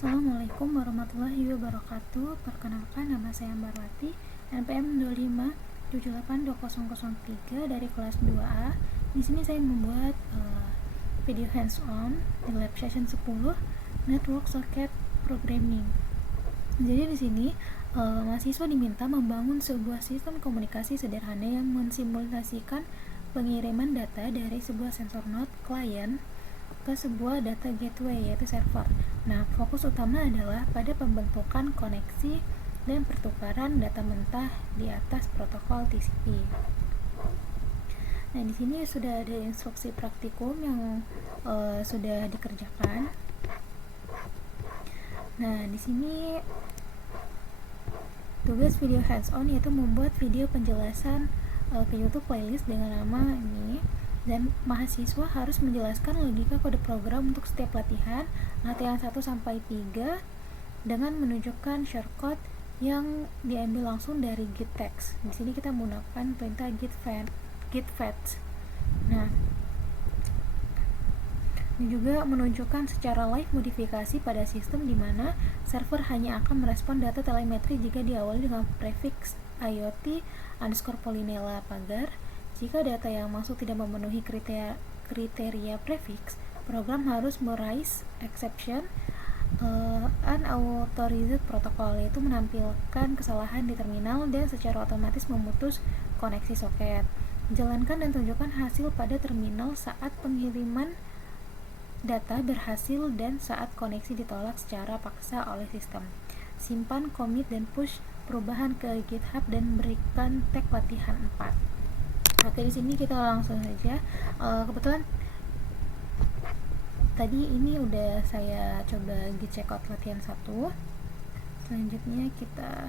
Assalamualaikum warahmatullahi wabarakatuh. Perkenalkan, nama saya Ambarwati, NPM 25782003 dari kelas 2A. Di sini saya membuat video hands-on di lab session 10 Network Socket Programming. Jadi di sini mahasiswa diminta membangun sebuah sistem komunikasi sederhana yang mensimulasikan pengiriman data dari sebuah sensor node klien ke sebuah data gateway, yaitu server. Nah, fokus utama adalah pada pembentukan koneksi dan pertukaran data mentah di atas protokol TCP. Nah, di sini sudah ada instruksi praktikum yang sudah dikerjakan. Nah, di sini tugas video hands-on yaitu membuat video penjelasan ke YouTube playlist dengan nama ini. Dan mahasiswa harus menjelaskan logika kode program untuk setiap latihan 1-3 dengan menunjukkan shortcut yang diambil langsung dari git text. Di sini kita menggunakan perintah git fetch. Nah, ini juga menunjukkan secara live modifikasi pada sistem di mana server hanya akan merespon data telemetri jika diawali dengan prefix IoT _Polinela pagar. Jika data yang masuk tidak memenuhi kriteria prefix, program harus meraise exception unauthorized protocol, yaitu menampilkan kesalahan di terminal dan secara otomatis memutus koneksi soket. Jalankan dan tunjukkan hasil pada terminal saat pengiriman data berhasil dan saat koneksi ditolak secara paksa oleh sistem. Simpan, commit, dan push perubahan ke GitHub dan berikan tag latihan 4. Oke, di sini kita langsung saja. Kebetulan tadi ini udah saya coba check out latihan 1. Selanjutnya kita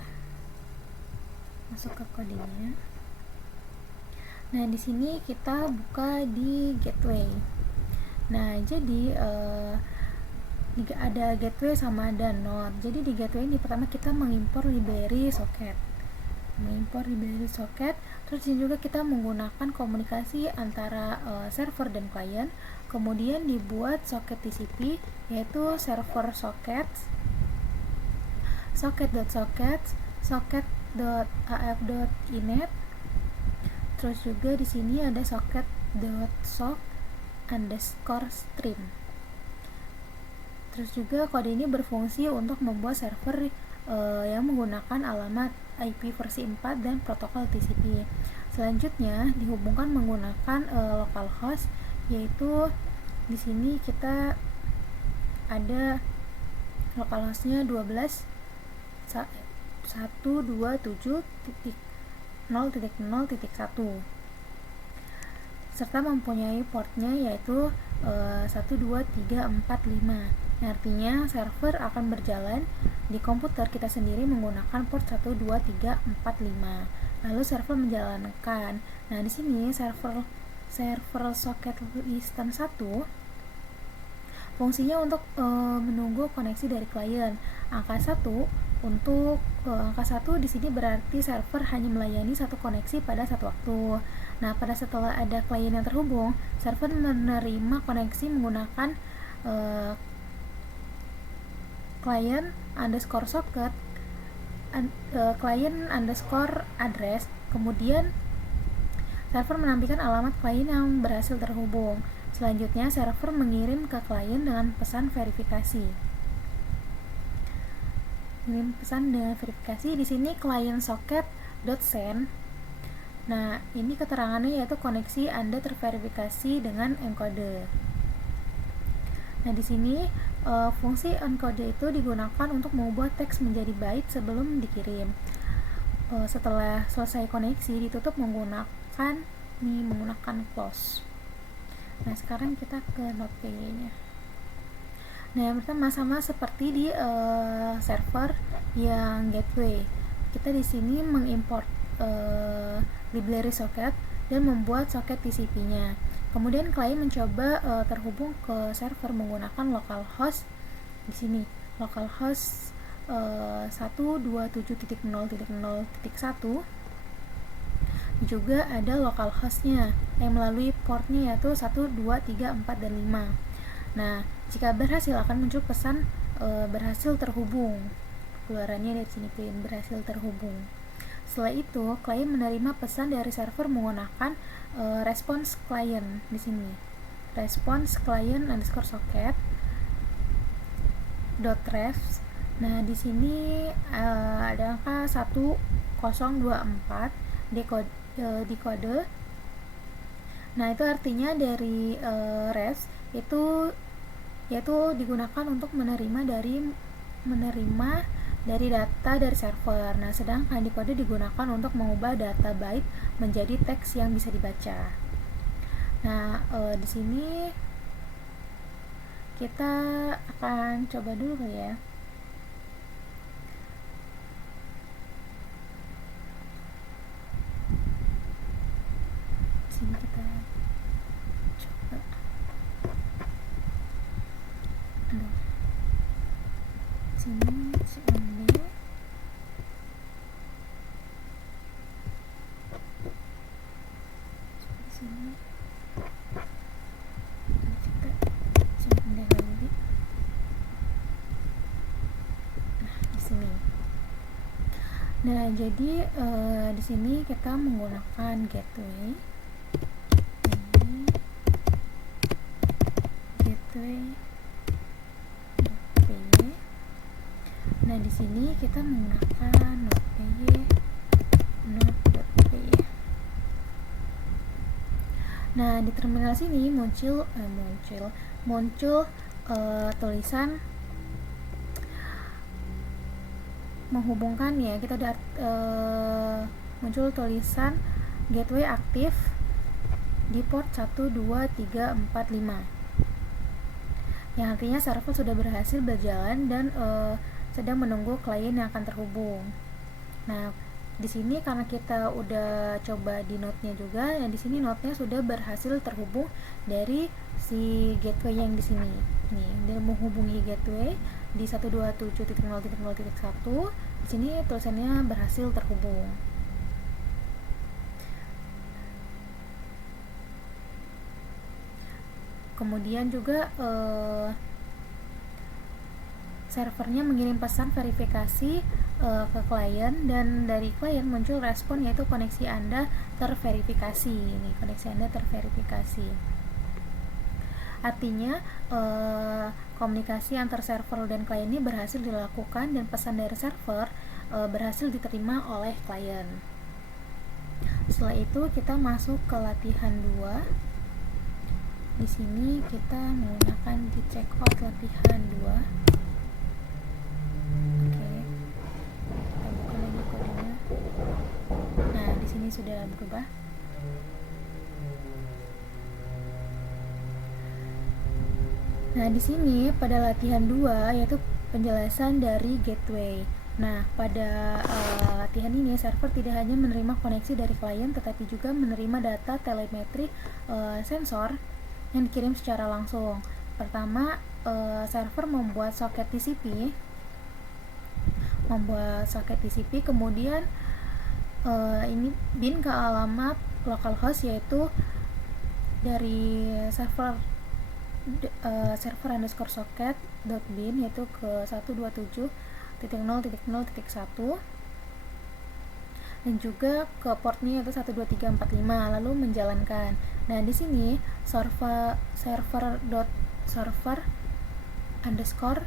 masuk ke codingnya. Nah, di sini kita buka di gateway. Nah, jadi ada gateway sama ada node. Jadi di gateway ini pertama kita mengimpor library socket. Terus ini juga kita menggunakan komunikasi antara server dan klien. Kemudian dibuat socket TCP, yaitu server sockets, socket.sockets, socket.af.inet. Terus juga di sini ada socket.sock_stream. Terus juga kode ini berfungsi untuk membuat server yang menggunakan alamat IP versi 4 dan protokol TCP. Selanjutnya dihubungkan menggunakan localhost, yaitu di sini kita ada localhostnya 12.127.0.0.1 serta mempunyai portnya yaitu 12345. Artinya server akan berjalan di komputer kita sendiri menggunakan port 12345. Lalu server menjalankan. Nah, di sini server socket listen 1 fungsinya untuk menunggu koneksi dari klien. Angka 1 di sini berarti server hanya melayani satu koneksi pada satu waktu. Nah, pada setelah ada klien yang terhubung, server menerima koneksi menggunakan client underscore socket client underscore address. Kemudian server menampilkan alamat klien yang berhasil terhubung. Selanjutnya server mengirim ke klien dengan pesan verifikasi. Di sini client socket.send. Nah, ini keterangannya yaitu koneksi Anda terverifikasi dengan encode. Nah, di sini fungsi encode itu digunakan untuk membuat teks menjadi byte sebelum dikirim. Setelah selesai koneksi ditutup menggunakan close. Nah, sekarang kita ke node-nya. Nah, yang pertama sama seperti di server yang gateway. Kita di sini mengimport library socket dan membuat socket TCP-nya. Kemudian klien mencoba terhubung ke server menggunakan localhost. Di sini localhost 127.0.0.1. Juga ada localhostnya yang melalui portnya yaitu 1, 2, 3, 4, dan 5. Nah, jika berhasil akan muncul pesan berhasil terhubung. Keluarannya dari sini print berhasil terhubung. Setelah itu, klien menerima pesan dari server menggunakan response client di sini. Response client underscore socket .refs. Nah, di sini ada angka 1024 di kode. Nah, itu artinya dari refs itu yaitu digunakan untuk menerima dari data dari server. Nah, sedangkan decode digunakan untuk mengubah data byte menjadi teks yang bisa dibaca. Nah, di sini kita akan coba dulu ya. Sini kita coba. Sini CMD. Sini kita CMD lagi. Nah, di sini. Nah, jadi di sini kita menggunakan gateway. Ini gateway.py. Nah, di sini kita menggunakan node.py. Nah, di terminal sini muncul tulisan menghubungkan ya. Kita ada muncul tulisan gateway aktif di port 12345. Yang artinya server sudah berhasil berjalan dan sedang menunggu klien yang akan terhubung. Nah, di sini karena kita udah coba di node-nya juga, dan di sini node-nya sudah berhasil terhubung dari si gateway yang di sini. Nih, dia menghubungi gateway di 127.0.0.1. Di sini tulisannya berhasil terhubung. Kemudian juga servernya mengirim pesan verifikasi ke klien, dan dari klien muncul respon yaitu koneksi Anda terverifikasi. Ini koneksi Anda terverifikasi. Artinya komunikasi antar server dan klien ini berhasil dilakukan dan pesan dari server berhasil diterima oleh klien. Setelah itu kita masuk ke latihan 2. Di sini kita menggunakan di checkout latihan 2. Ini sudah berubah. Nah, di sini pada latihan 2 yaitu penjelasan dari gateway. Nah, pada latihan ini server tidak hanya menerima koneksi dari klien tetapi juga menerima data telemetri sensor yang dikirim secara langsung. Pertama, server membuat soket TCP. Kemudian ini bin ke alamat localhost yaitu dari server underscore socket.bin yaitu ke 127.0.0.1 dan juga ke portnya yaitu 12345, lalu menjalankan. Nah, di sini server underscore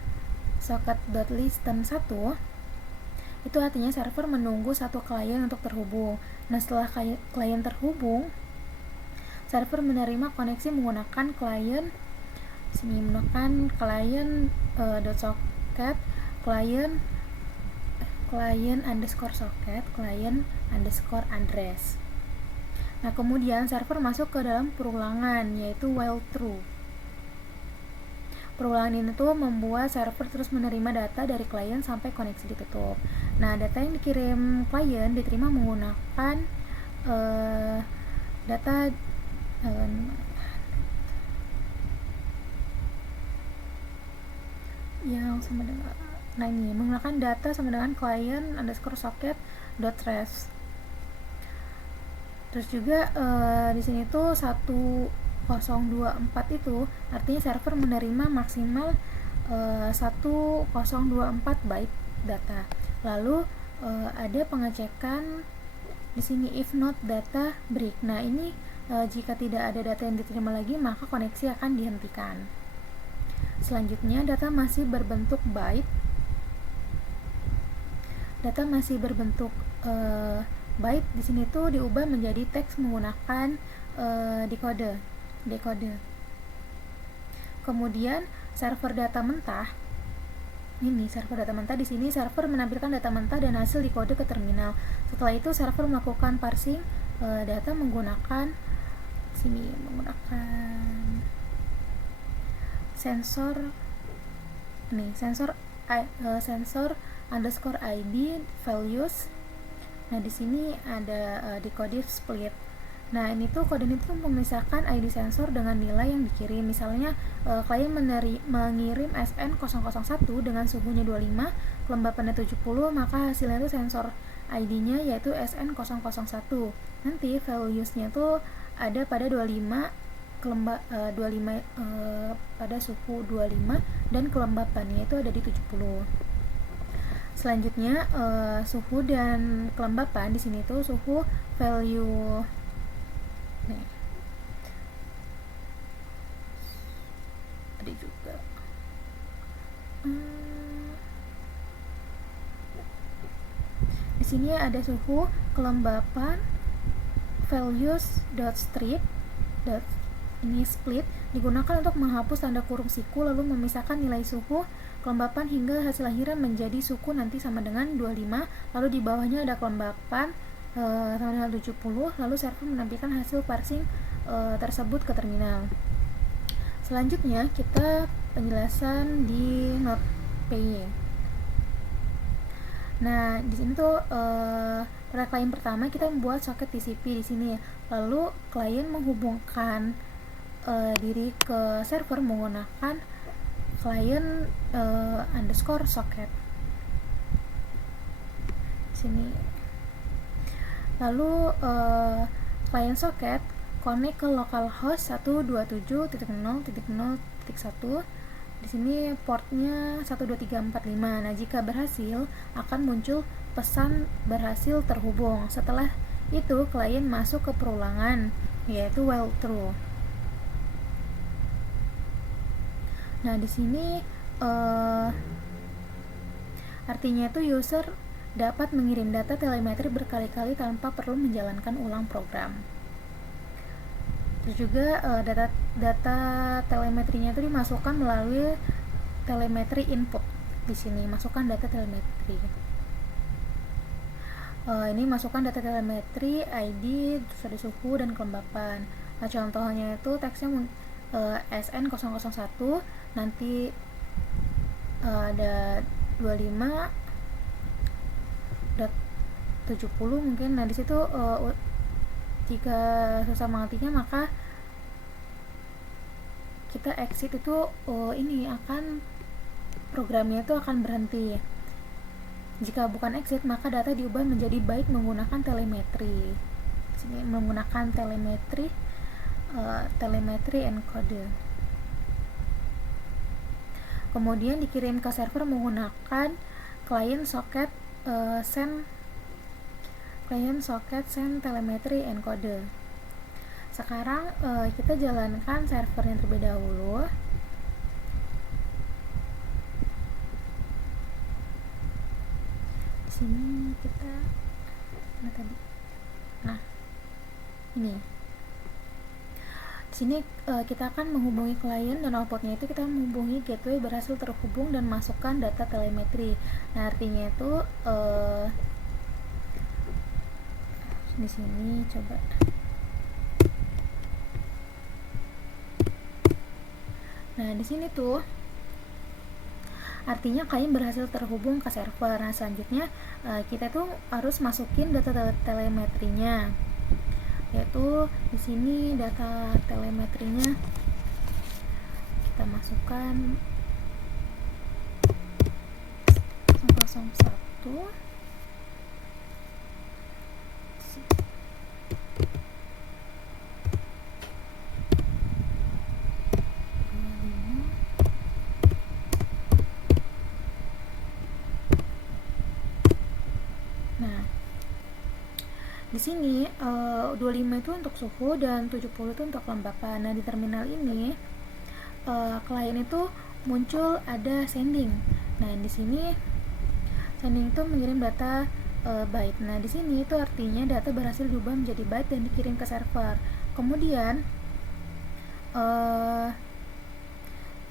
socket.listen 1 itu artinya server menunggu satu klien untuk terhubung. Nah, setelah klien terhubung, server menerima koneksi menggunakan klien .socket klien underscore socket klien underscore address. Nah, kemudian server masuk ke dalam perulangan yaitu while true. Perulangan ini tuh membuat server terus menerima data dari klien sampai koneksi ditutup. Nah, data yang dikirim klien diterima menggunakan data yang sama dengan menggunakan data sama dengan klien underscore socket .refs. Terus juga di sini tuh 1024 itu artinya server menerima maksimal 1024 byte data. Lalu ada pengecekan di sini if not data break. Nah, ini jika tidak ada data yang diterima lagi, maka koneksi akan dihentikan. Selanjutnya, data masih berbentuk byte. Data masih berbentuk byte di sini tuh diubah menjadi teks menggunakan dekode. Kemudian server data mentah. Ini server data mentah, di sini server menampilkan data mentah dan hasil dikode ke terminal. Setelah itu server melakukan parsing data menggunakan sensor underscore ID values. Nah, di sini ada decoded split. Nah, ini tuh kode ini tuh memisahkan ID sensor dengan nilai yang dikirim. Misalnya klien mengirim SN001 dengan suhunya 25, kelembapannya 70, maka hasilnya tuh sensor ID-nya yaitu SN001. Nanti values-nya tuh ada pada 25 pada suhu 25 dan kelembapannya itu ada di 70. Selanjutnya suhu dan kelembapan di sini tuh suhu value ada juga di sini ada suhu, kelembapan, values.strip ini split digunakan untuk menghapus tanda kurung siku lalu memisahkan nilai suhu, kelembapan hingga hasil akhirnya menjadi suku nanti sama dengan 25, lalu di bawahnya ada kelembapan sama dengan 70, lalu server menampilkan hasil parsing tersebut ke terminal. Selanjutnya kita penjelasan di Node.py. Nah, di sini tuh pada klien pertama kita membuat soket TCP di sini. Lalu klien menghubungkan diri ke server menggunakan client underscore socket sini. Lalu client socket connect ke localhost 127.0.0.1. Di sini portnya 12345. Nah, jika berhasil akan muncul pesan berhasil terhubung. Setelah itu klien masuk ke perulangan yaitu while true. Nah, di sini artinya itu user dapat mengirim data telemetri berkali-kali tanpa perlu menjalankan ulang program. Terus juga data telemetrinya itu dimasukkan melalui telemetri input. Di sini masukkan data telemetri. Ini masukkan data telemetri, ID, terus ada suhu dan kelembapan. Nah, contohnya itu teksnya SN001, nanti ada 25.70 mungkin. Nah, di situ jika susah mengertinya maka kita exit itu ini akan programnya itu akan berhenti. Jika bukan exit maka data diubah menjadi byte menggunakan telemetri. Sini menggunakan telemetri encode. Kemudian dikirim ke server menggunakan client socket send telemetry encode. Sekarang kita jalankan servernya terlebih dahulu. Di sini kita ini. Di sini kita akan menghubungi klien dan outputnya itu kita menghubungi gateway berhasil terhubung dan masukkan data telemetri. Nah, artinya itu di sini coba. Nah, di sini tuh artinya klien berhasil terhubung ke server. Nah, selanjutnya kita tuh harus masukin data telemetrinya. Yaitu di sini data telemetrinya kita masukkan 001 25 Nah, di sini 25 itu untuk suhu dan 70 itu untuk kelembapan. Nah, di terminal ini klien itu muncul ada sending. Nah, di sini sending itu mengirim data byte. Nah, di sini itu artinya data berhasil diubah menjadi byte dan dikirim ke server. Kemudian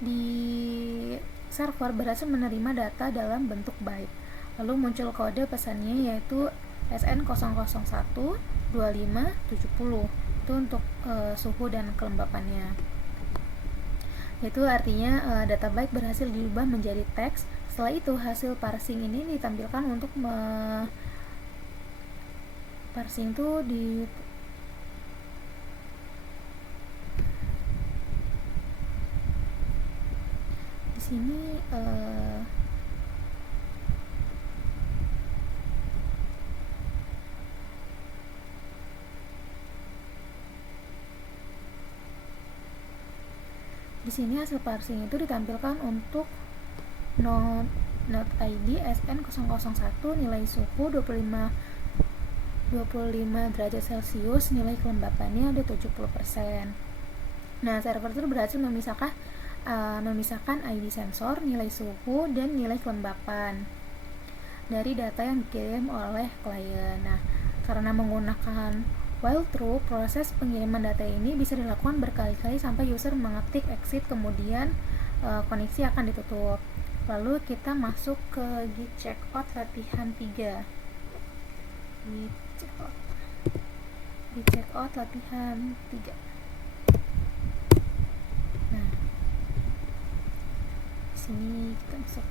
di server berhasil menerima data dalam bentuk byte. Lalu muncul kode pesannya yaitu SN0012570. Itu untuk suhu dan kelembapannya. Itu artinya data byte berhasil diubah menjadi teks. Setelah itu hasil parsing ini ditampilkan untuk parsing itu di sini di sini hasil parsing itu ditampilkan untuk node ID SN001, nilai suhu 25 derajat Celcius, nilai kelembapannya ada 70%. Nah, server itu berhasil memisahkan ID sensor, nilai suhu, dan nilai kelembapan dari data yang dikirim oleh klien. Nah, karena menggunakan while true, proses pengiriman data ini bisa dilakukan berkali-kali sampai user mengetik exit, kemudian koneksi akan ditutup. Lalu kita masuk ke git checkout latihan 3. Git checkout latihan 3. Nah, di sini kita masuk.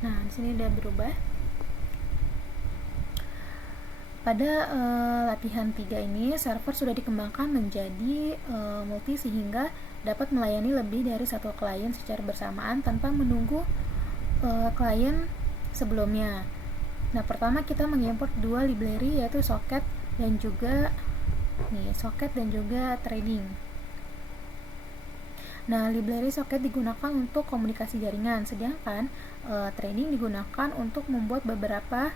Nah, di sini udah berubah. Pada latihan 3 ini, server sudah dikembangkan menjadi multi sehingga dapat melayani lebih dari satu klien secara bersamaan tanpa menunggu klien sebelumnya. Nah, pertama kita mengimport dua library yaitu socket dan juga trading. Nah, library socket digunakan untuk komunikasi jaringan, sedangkan trading digunakan untuk membuat beberapa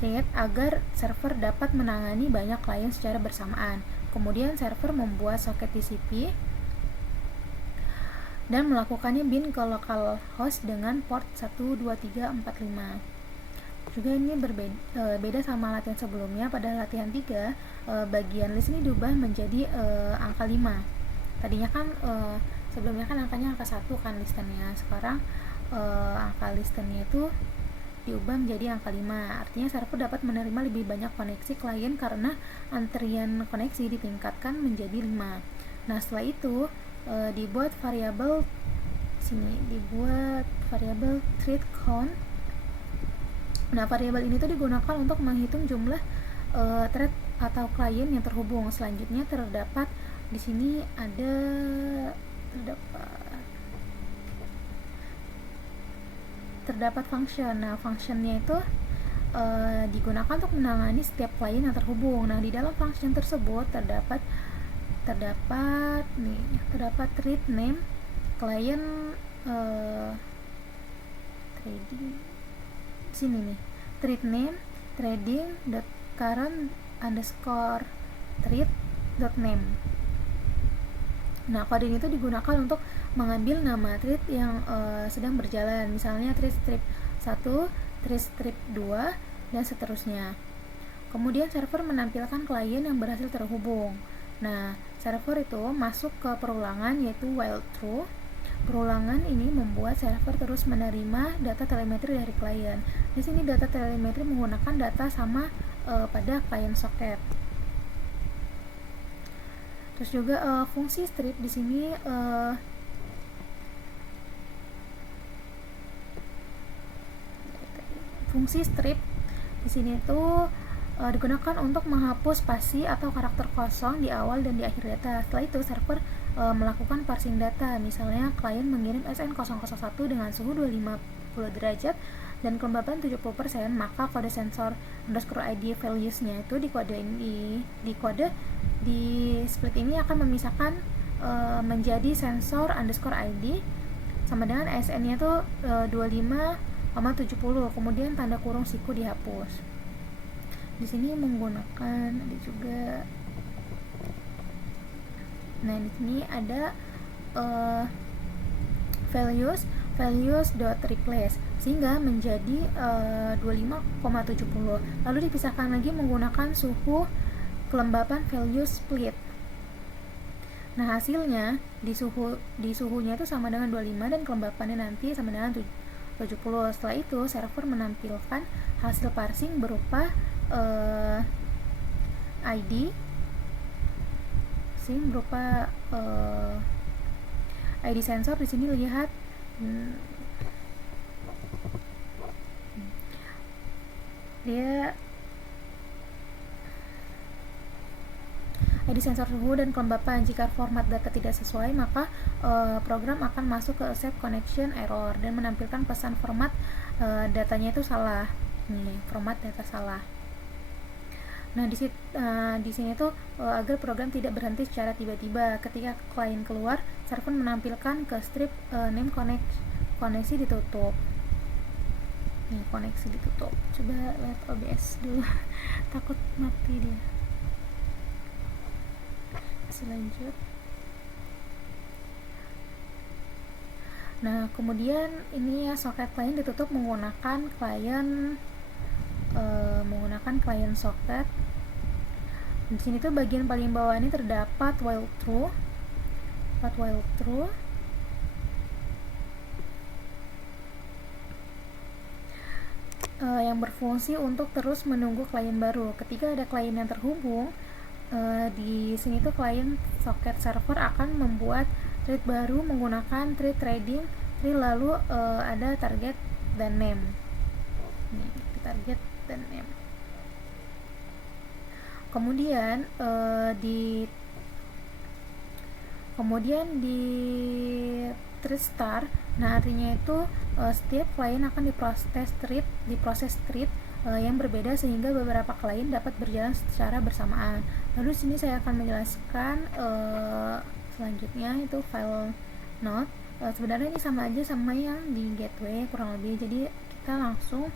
thread agar server dapat menangani banyak klien secara bersamaan. Kemudian server membuat soket TCP dan melakukannya bin ke localhost dengan port 12345. Juga ini beda sama latihan sebelumnya. Pada latihan 3, bagian list ini diubah menjadi angka 5. Tadinya kan sebelumnya kan angkanya angka 1 kan listennya. Sekarang angka listennya itu diubah menjadi angka 5. Artinya server dapat menerima lebih banyak koneksi klien karena antrian koneksi ditingkatkan menjadi 5. Nah, setelah itu dibuat variabel thread count. Nah, variabel ini tuh digunakan untuk menghitung jumlah thread atau klien yang terhubung. Selanjutnya terdapat di sini terdapat function. Nah, functionnya itu digunakan untuk menangani setiap klien yang terhubung. Nah, di dalam function tersebut terdapat thread name, klien trading. Sini nih, thread name trading.current_thread.name. Nah, kode ini tuh digunakan untuk mengambil nama thread yang sedang berjalan, misalnya thread strip 1, thread strip 2, dan seterusnya. Kemudian server menampilkan klien yang berhasil terhubung. Nah, server itu masuk ke perulangan yaitu while true. Perulangan ini membuat server terus menerima data telemetri dari klien. Di sini data telemetri menggunakan data sama pada klien socket. Terus juga fungsi strip di sini tuh digunakan untuk menghapus spasi atau karakter kosong di awal dan di akhir data. Setelah itu server melakukan parsing data. Misalnya klien mengirim SN001 dengan suhu 250 derajat dan kelembapan 70%, maka kode sensor _id values-nya itu di split ini akan memisahkan menjadi sensor _id sama dengan SN-nya itu 25 0,70, kemudian tanda kurung siku dihapus. Di sini menggunakan ada juga. Nah, di sini ada values.replace sehingga menjadi 25,70. Lalu dipisahkan lagi menggunakan suhu kelembapan value split. Nah, hasilnya di suhunya itu sama dengan 25 dan kelembapannya nanti sama dengan 70. Setelah itu server menampilkan hasil parsing berupa ID berupa ID sensor. Di sini lihat dia ID sensor suhu dan kelembapan. Jika format data tidak sesuai, maka program akan masuk ke accept connection error dan menampilkan pesan format datanya itu salah. Nih, format data salah. Nah, di sini tuh agar program tidak berhenti secara tiba-tiba. Ketika klien keluar, server menampilkan ke strip name koneksi ditutup. Nih, koneksi ditutup. Coba lihat OBS dulu. Takut mati dia. Lanjut. Nah, kemudian ini ya, soket klien ditutup menggunakan klien soket. Di sini tuh bagian paling bawah ini terdapat while true yang berfungsi untuk terus menunggu klien baru. Ketika ada klien yang terhubung, di sini tuh klien soket server akan membuat thread baru menggunakan thread trading tree, lalu ada target dan name. Nih, target dan name. Kemudian di thread start, nah artinya itu setiap klien akan diproses thread yang berbeda sehingga beberapa klien dapat berjalan secara bersamaan. Lalu sini saya akan menjelaskan selanjutnya itu file node. Sebenarnya ini sama aja sama yang di gateway kurang lebih. Jadi kita langsung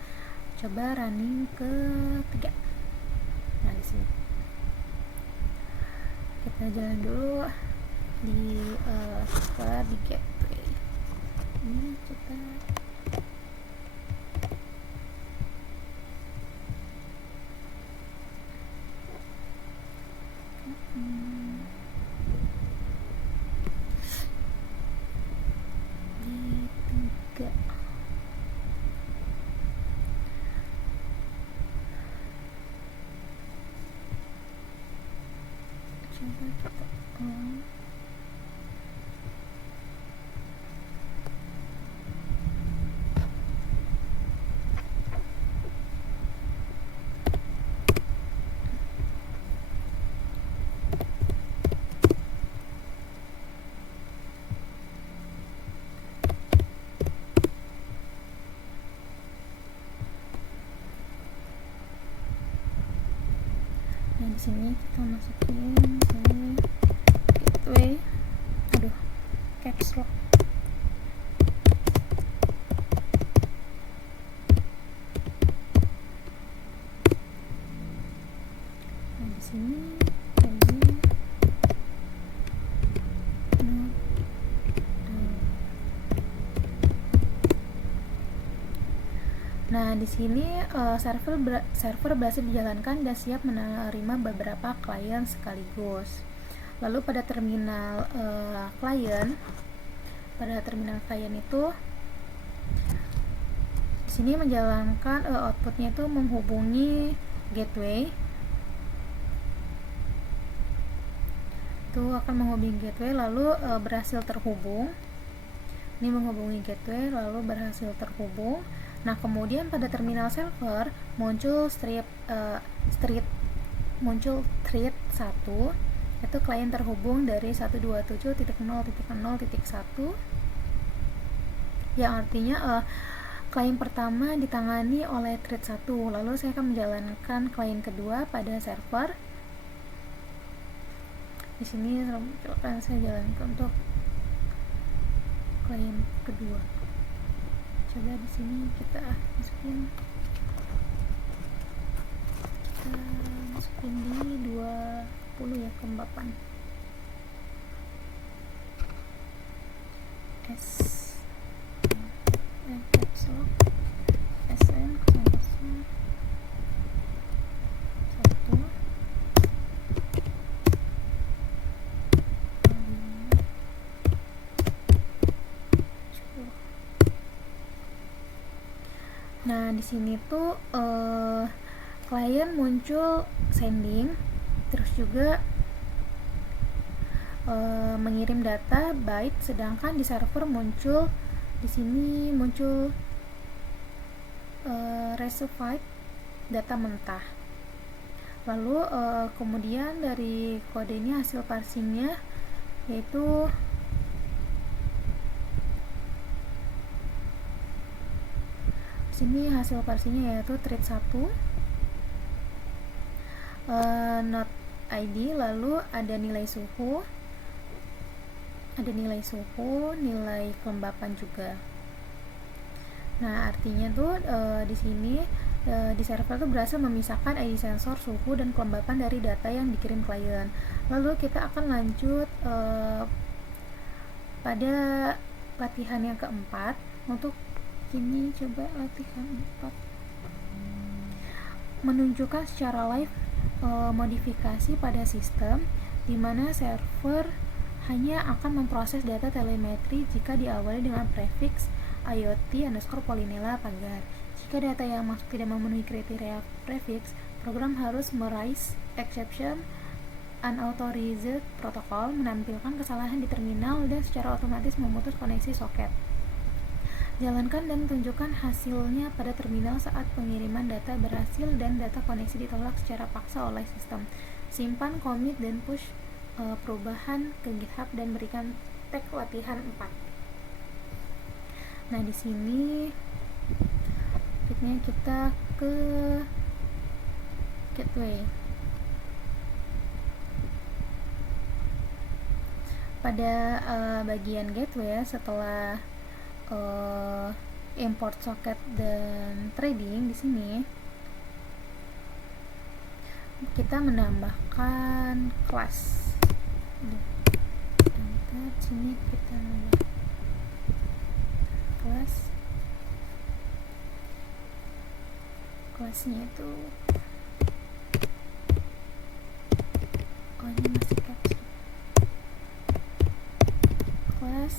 coba running ke 3. Nah, di sini kita jalan dulu di di gateway. Ini kita di sini kita masukin ke gateway. Aduh, caps lock. Nah, di sini Nah, di sini server berhasil dijalankan dan siap menerima beberapa klien sekaligus. Lalu pada terminal klien itu di sini menjalankan outputnya itu menghubungi gateway. Itu akan menghubungi gateway lalu berhasil terhubung. Ini menghubungi gateway lalu berhasil terhubung. Nah, kemudian pada terminal server muncul thread 1, itu klien terhubung dari 127.0.0.1 yang artinya klien pertama ditangani oleh thread 1. Lalu saya akan menjalankan klien kedua pada server. Di sini akan saya jalankan untuk klien kedua. coba di sini kita masukin di 20 ya, kelembapan S caps lock SN 00 1 Nah, di sini tuh klien muncul sending, terus juga mengirim data byte, sedangkan di server muncul di sini muncul received data mentah. Lalu kemudian dari kode ini hasil parsingnya yaitu sini hasil parsingnya yaitu thread 1 not ID, lalu ada nilai suhu, nilai kelembapan juga. Nah, artinya tuh di sini di server tuh berhasil memisahkan ID sensor, suhu, dan kelembapan dari data yang dikirim klien. Lalu kita akan lanjut pada latihan yang keempat. Untuk ini coba latihan 4, menunjukkan secara live modifikasi pada sistem di mana server hanya akan memproses data telemetri jika diawali dengan prefix IoT_Polinela pagar. Jika data yang masuk tidak memenuhi kriteria prefix, program harus meraise exception unauthorized protocol, menampilkan kesalahan di terminal, dan secara otomatis memutus koneksi soket. Jalankan dan tunjukkan hasilnya pada terminal saat pengiriman data berhasil dan data koneksi ditolak secara paksa oleh sistem. Simpan, commit, dan push perubahan ke GitHub dan berikan tag latihan 4. Nah, di sini kita ke gateway. Pada bagian gateway, setelah import socket dan trading, di sini kita menambahkan kelas. Di sini kita nambah kelasnya itu ini masih caps kelas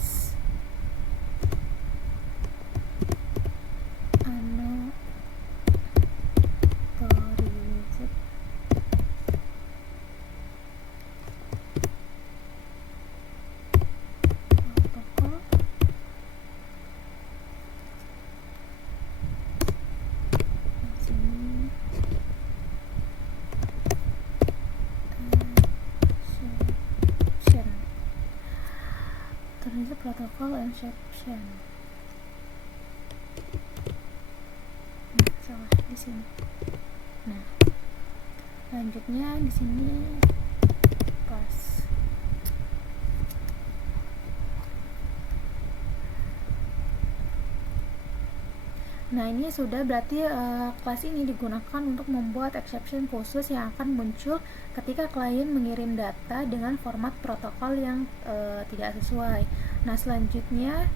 protokol exception. Salah di sini. Nah, lanjutnya di sini pas. Nah, ini sudah berarti kelas ini digunakan untuk membuat exception khusus yang akan muncul ketika klien mengirim data dengan format protokol yang tidak sesuai. Nah, selanjutnya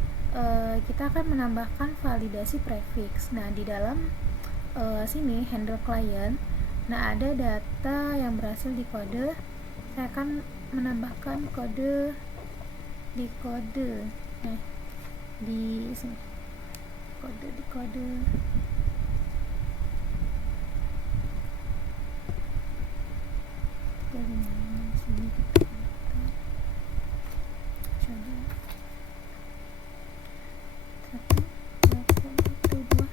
kita akan menambahkan validasi prefix. Nah, di dalam sini handle client, nah ada data yang berhasil dikode. Saya akan menambahkan kode di kode. Nah, di sini kode sini kita coba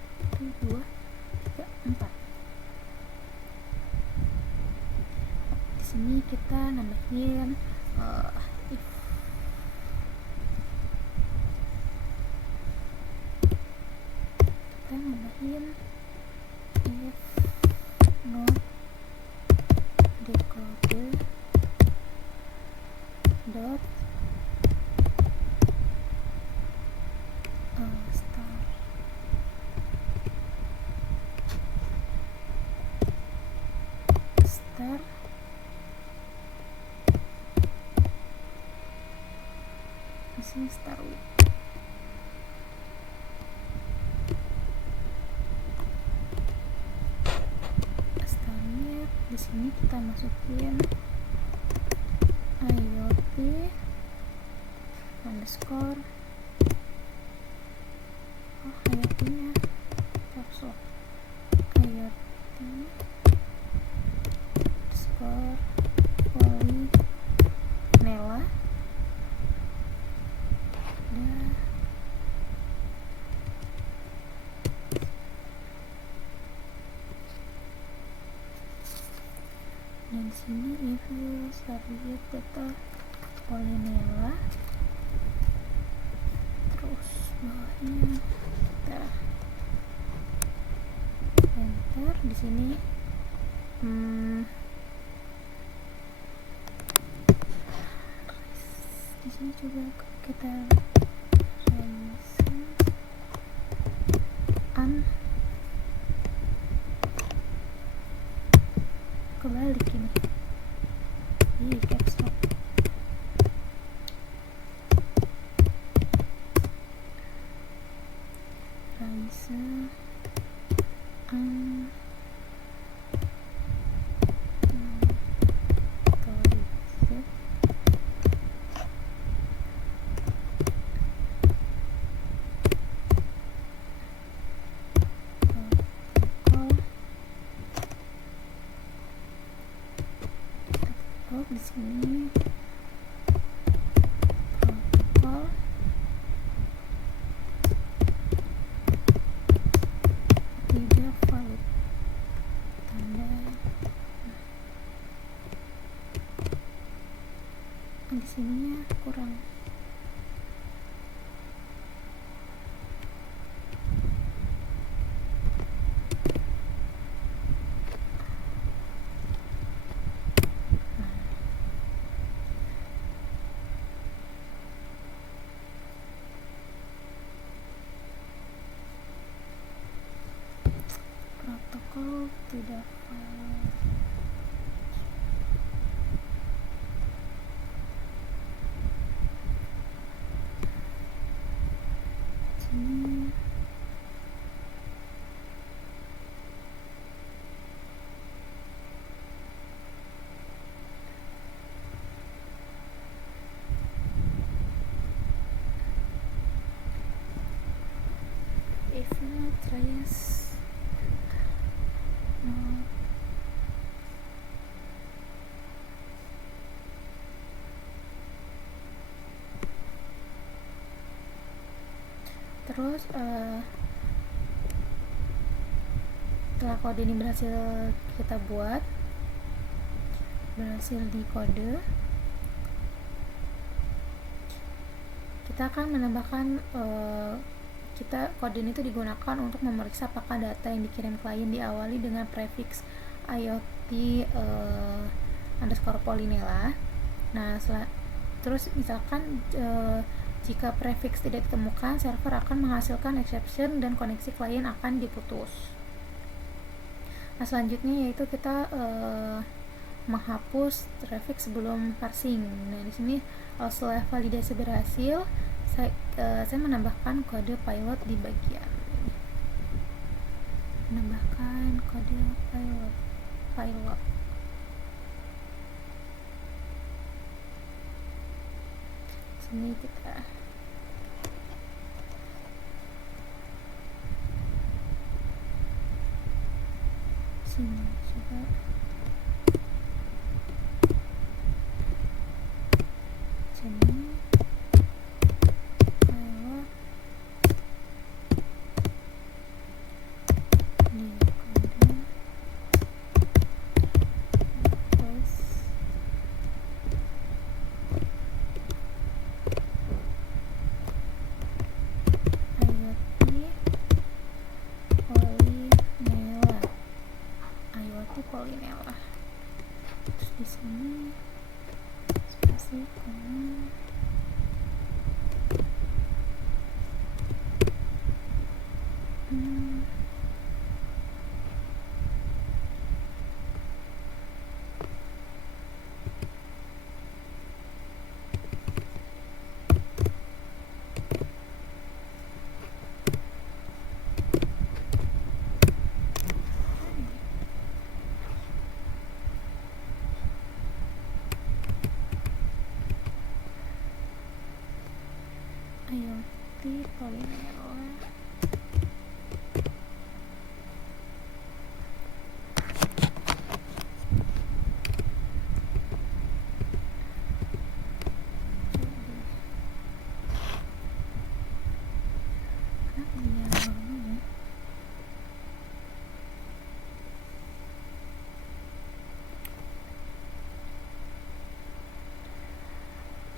1, 2, 3, 4, 4. Di sini kita nambahin if not decode dot enter. Di sini start with. Di sini kita masukin IoT underscore IoT-nya capsule IoT underscore Polynela. Dan sini if you submit data Polynela, terus bawahnya kita enter. Di sini coba kita kebalik ini di caps lock. Raisa di sini protokol tidak valid, tanda di sininya kurang. Protokol tidak valid. Sini if not trace terus setelah kode ini berhasil kita buat, berhasil dikode, kita akan menambahkan kode ini digunakan untuk memeriksa apakah data yang dikirim klien diawali dengan prefix IoT underscore Polynela. Nah, terus misalkan jika prefix tidak ditemukan, server akan menghasilkan exception dan koneksi klien akan diputus. Nah, selanjutnya yaitu kita menghapus prefix sebelum parsing. Nah, di sini setelah validasi berhasil, saya menambahkan kode pilot di bagian ini. Menambahkan kode pilot. Sini kita sini coba sini pilot di kode terus Polynela. Terus di sini spasi koma seperti polinomial.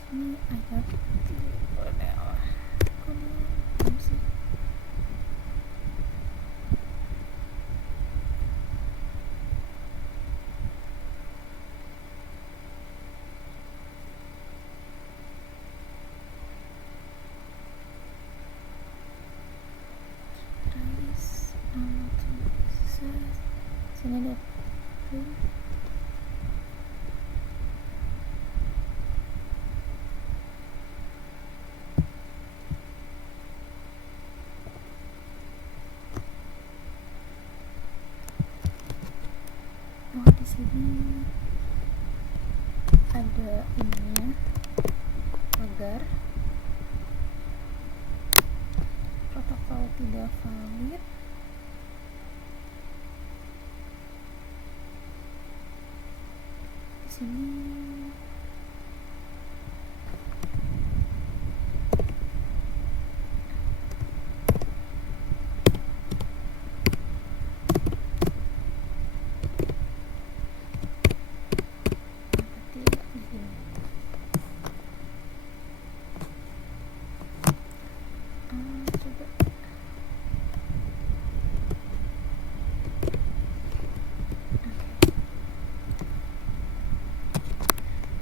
Ini ada polinomial. Sini ada di sini ada ininya agar protokol tidak valid. Di sini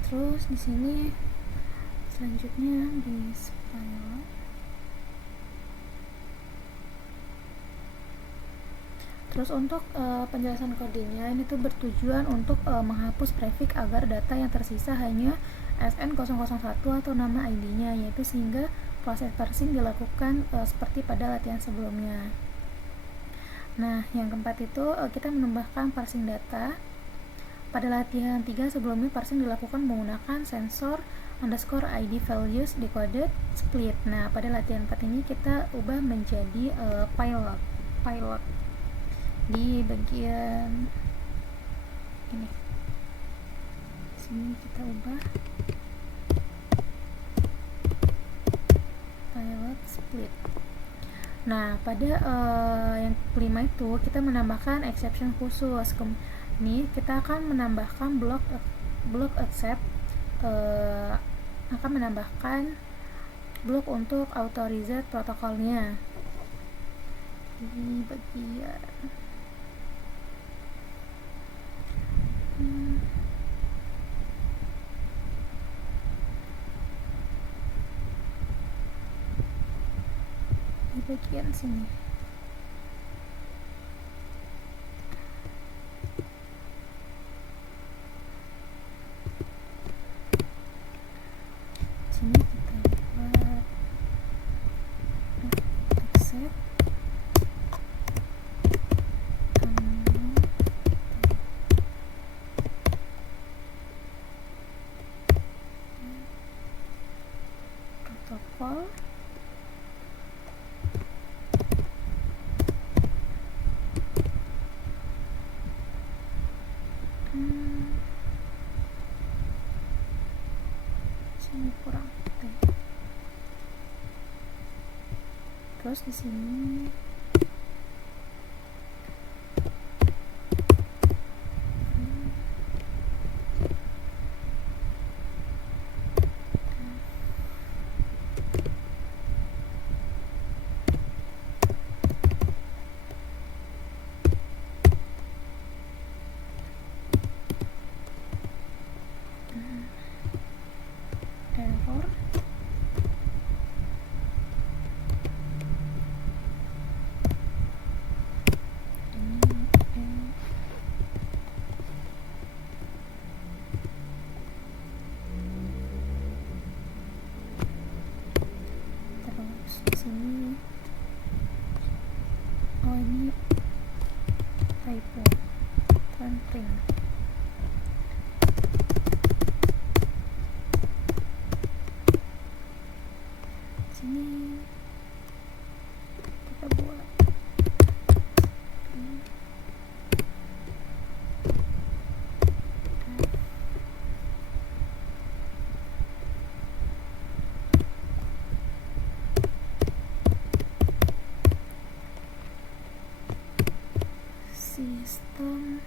terus di sini selanjutnya di spell. Terus untuk penjelasan kodenya ini tuh bertujuan untuk menghapus prefix agar data yang tersisa hanya SN001 atau nama ID-nya, yaitu sehingga proses parsing dilakukan seperti pada latihan sebelumnya. Nah, yang keempat itu kita menambahkan parsing data. Pada latihan 3 sebelumnya parsing dilakukan menggunakan sensor underscore ID values decoded split. Nah, pada latihan 4 ini kita ubah menjadi pilot di bagian ini. Sini kita ubah pilot split. Nah, pada yang kelima itu kita menambahkan exception khusus. Ini kita akan menambahkan block accept, akan menambahkan blok untuk authorized protokolnya di bagian sini. Sini kita buat accept protokol sini kurang T. Terus di sini error sistem.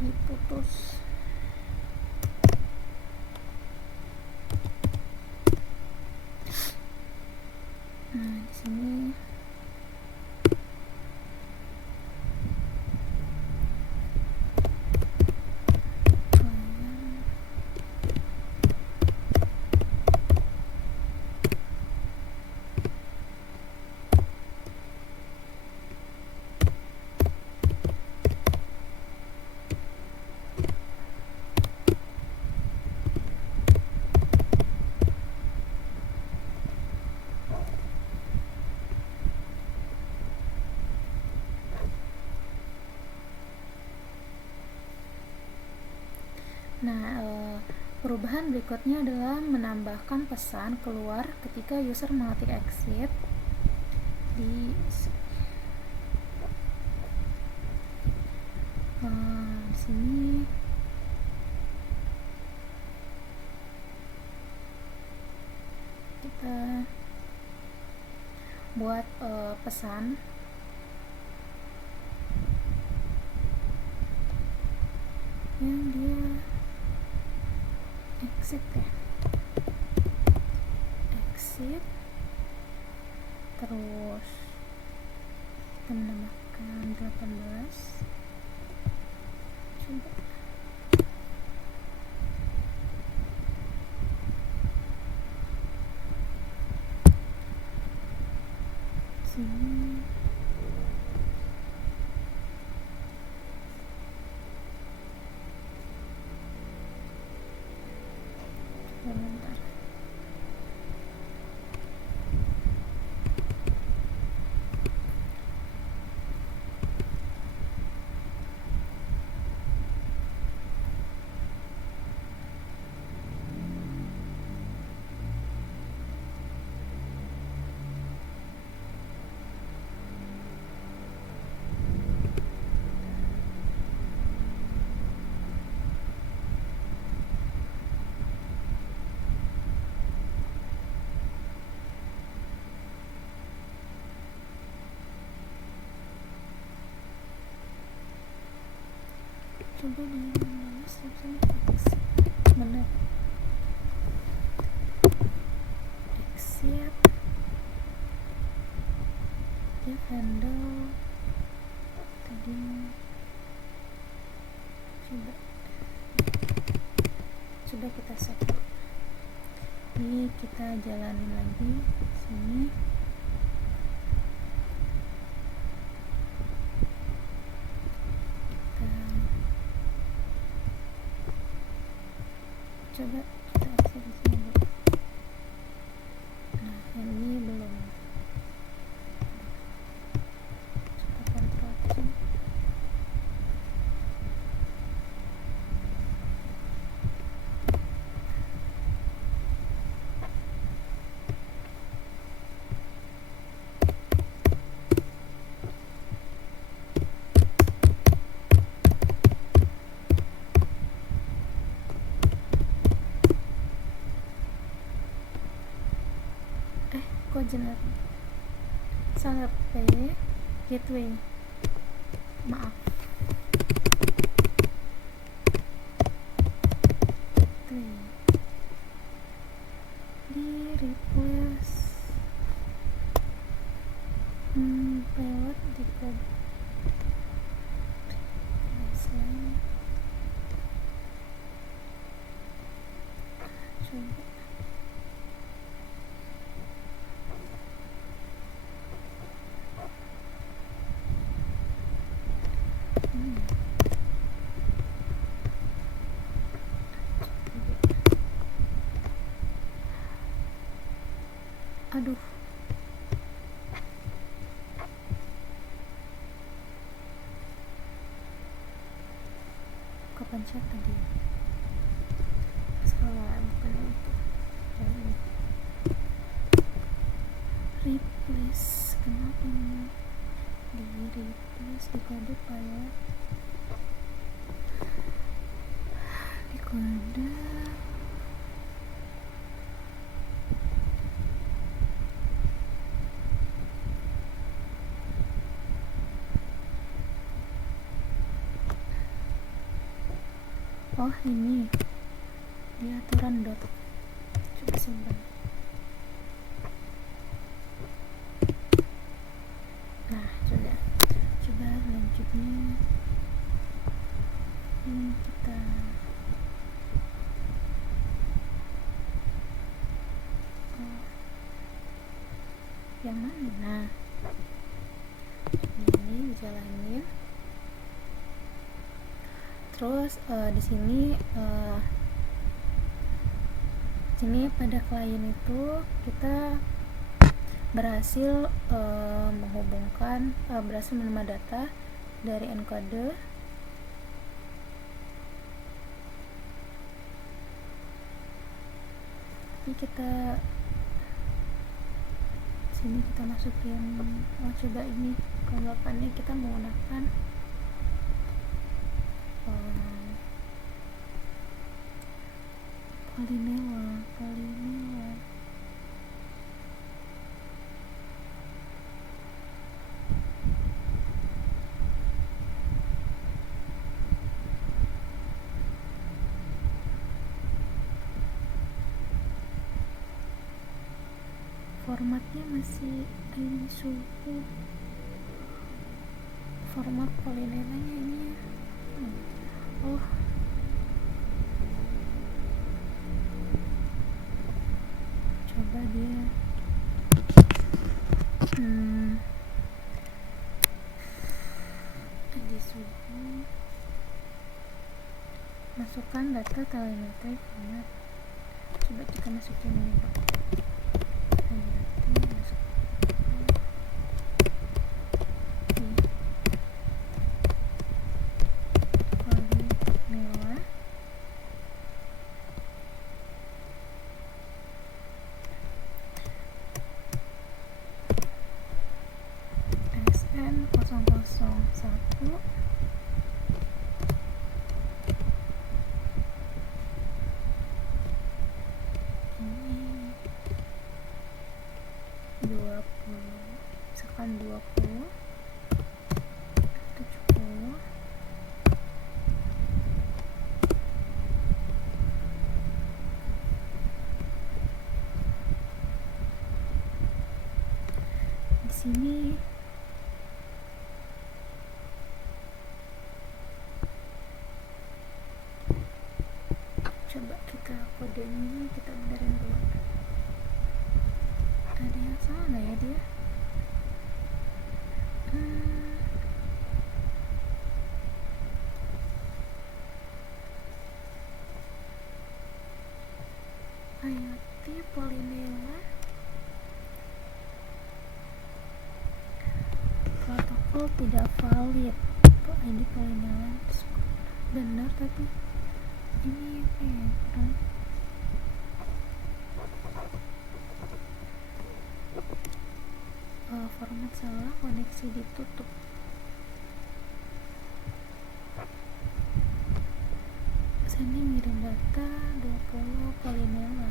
Diputus. Nah, di sini perubahan berikutnya adalah menambahkan pesan keluar ketika user mengetik exit di sini. Kita buat pesan yang dia exit ya, exit, terus kita menambahkan 18. Coba sini bentar. Coba di mana exit, bener, exit dia handle tadi. Coba kita set dulu. Ini kita jalanin lagi sini. Coba kita exit di sini dulu. Nah, yang ini belum. Coba Ctrl C. Kok jenar salah P gateway, maaf, gateway di replace payload di code baseline. Coba aduh, chat tadi, salah, bukan itu. Ini replace, kenapa ini di replace di kode pilot, di kode oh ini di aturan dot, coba simpan. Nah sudah, coba lanjutnya ini kita yang mana. Nah ini dijalanin terus. Di sini pada klien itu kita berhasil menghubungkan, berhasil menerima data dari encoder tapi kita sini kita masukin, coba ini keanggapannya kita menggunakan Polinela. Formatnya masih ini suhu, format polinelanya ini oh coba dia di suhu masukkan data telemetri format. Coba kita masukin ini Pak. SN001 ini 20, misalkan 20 70 di sini. Coba kita kodenya kita benerin dulu, ada yang salah nggak ya dia. IoT Polinela protokol tidak valid. ID Polinela benar tapi ini apa ya, format salah, koneksi ditutup. Sending ngirim data 20 Polinela.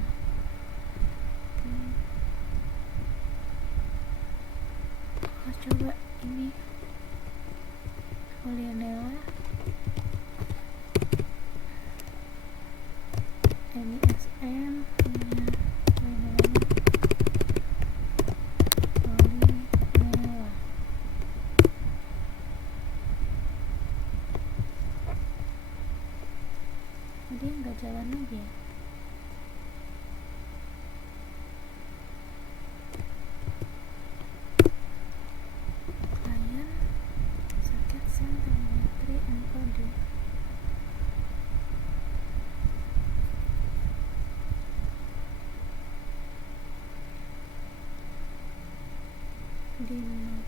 Coba ini Polinela ini SM punya Polinelanya Polinela. Dia nggak jalan lagi ya. Klien soket send telemetri encoder. Di not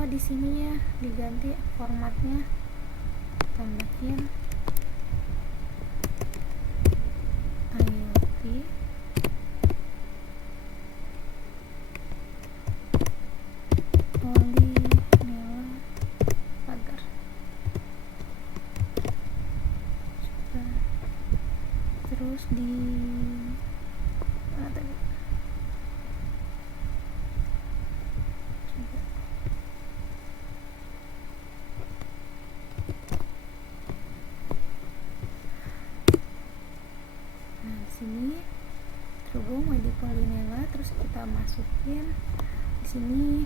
oh di sininya diganti formatnya, tambahin IoT Polinela pagar. Coba. Terus di mana tadi? Coba. Nah di sini terhubung di Polinela, terus kita masukin di sini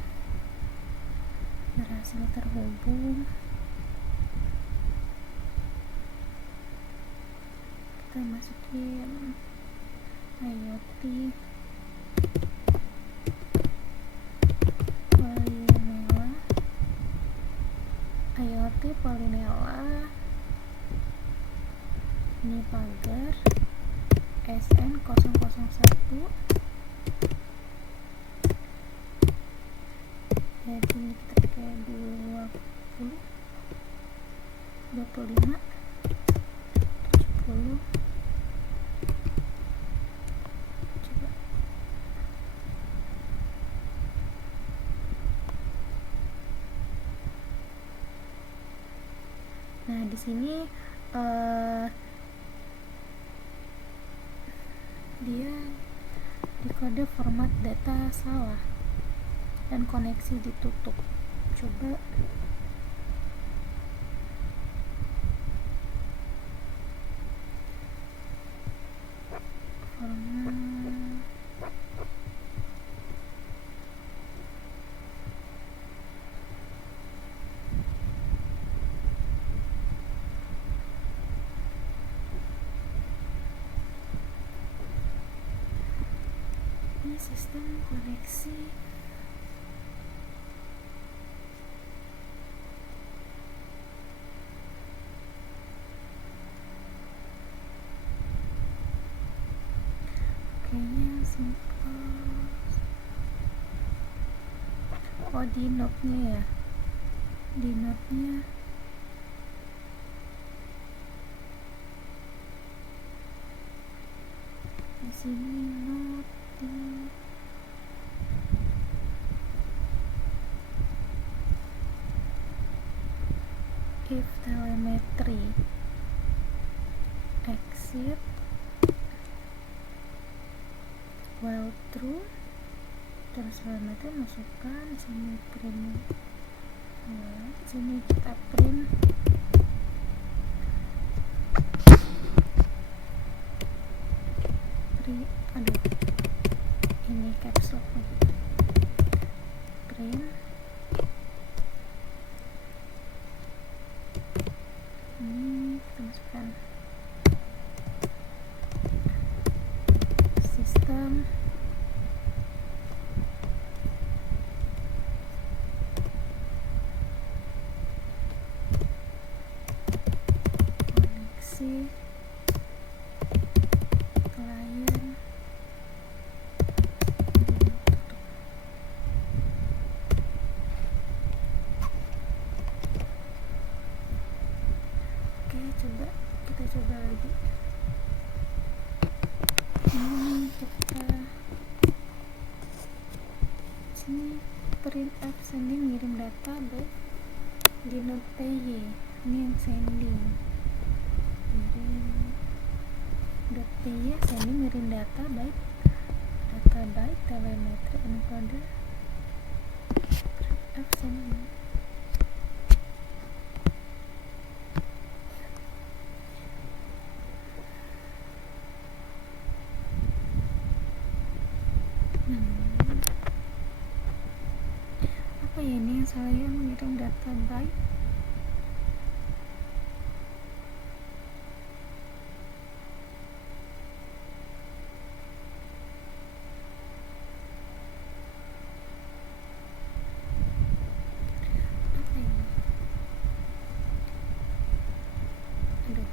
berhasil terhubung. Kita masukin IoT Polinela, IoT Polinela, ini pagar SN001. Jadi ini kita pakai 20, 25, 70. Coba. Nah di sini dia di kode format data salah dan koneksi ditutup. Coba format ini sistem koneksi. Kayaknya simple. Oh di node-nya ya, di node-nya di sini node di if telemetry exit while true, terus telemetry masukkan sini print. Nah, sini kita print aduh ini caps lock nih. Print ini kita masukkan sistem koneksi klien ditutup. Oke, kita coba lagi. Ini kita sini print f sending ngirim data baik di node TY. Ini yang sending. .py sending ngirim data baik telemetry encoder print f sending. Apa ya ini yang salah ya, mengirim data byte. Apa ini? Aduh.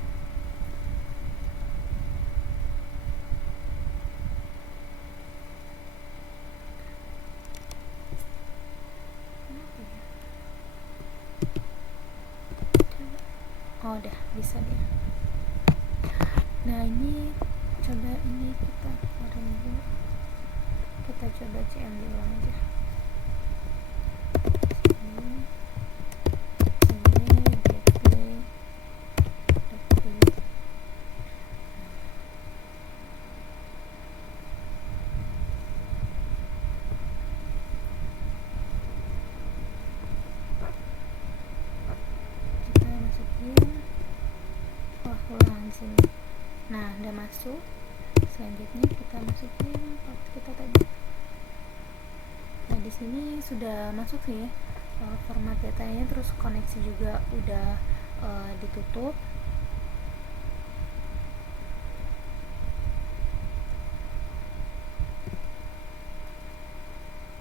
Kenapa ya? Oh udah bisa dia. Nah ini coba ini kita keluarin dulu, kita coba CMD ulang aja. Ulang di sini. Nah, udah masuk. Selanjutnya kita masukin part kita tadi. Nah, di sini sudah masuk sih format datanya, terus koneksi juga udah ditutup.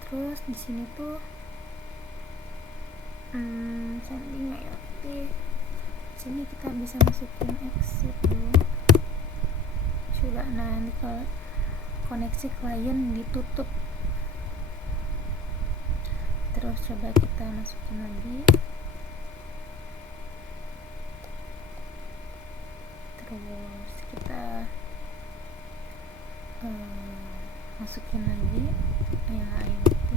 Terus di sini tuh sending IoT. Sini kita bisa masukin exit dulu. Coba, nah ini kalau koneksi klien ditutup, terus coba kita masukin lagi, terus kita masukin lagi yang IoT.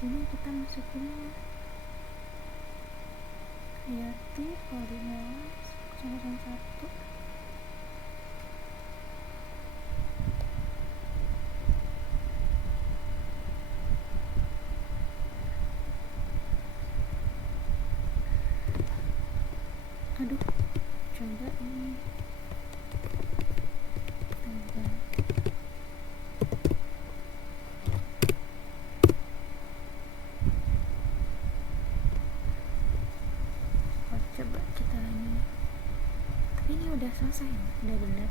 Sini kita masukinnya IoT koordinat 1. Aduh, coba ini coba kita ini, tapi ini udah selesai, udah bener.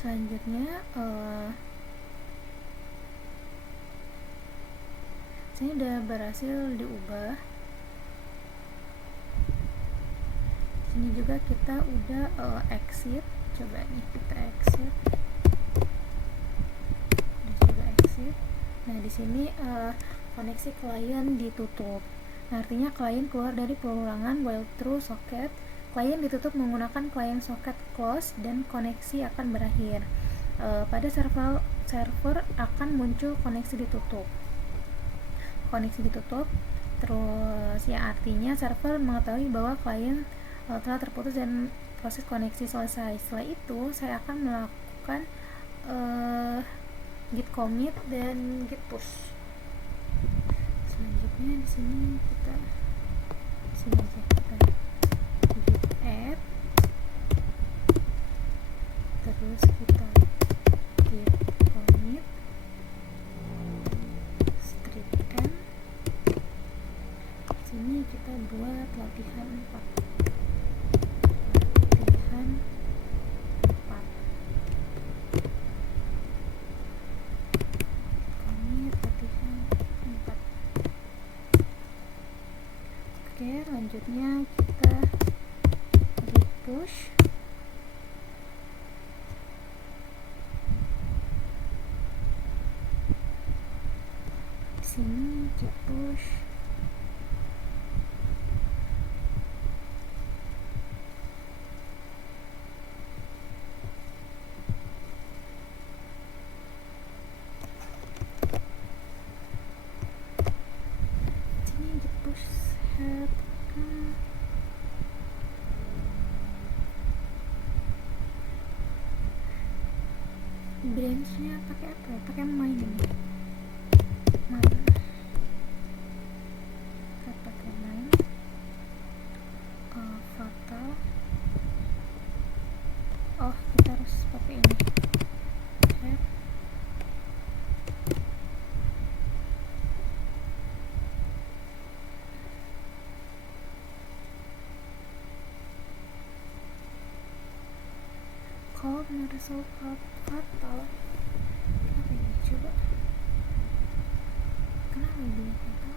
Selanjutnya ini udah berhasil diubah. Sini juga kita udah exit. Coba nih kita exit. Udah coba exit. Nah di sini koneksi klien ditutup. Nah, artinya klien keluar dari pengulangan while true socket. Klien ditutup menggunakan client socket close dan koneksi akan berakhir. Pada server akan muncul koneksi ditutup. Koneksi ditutup, terus ya artinya server mengetahui bahwa klien telah terputus dan proses koneksi selesai. Setelah itu saya akan melakukan git commit dan git push. Selanjutnya di sini kita aja kita git add, terus kita git commit strip n. Sini kita buat latihan 4. Selanjutnya kita git push. Di sini git push. Sini git push head. Branchnya pakai apa ya? Pakai main ini. Main. Kita pakai main. Fatal. Oh, kita harus pakai ini. Head. Call result fatal. Kenapa ini? Coba. Kenapa ini fatal?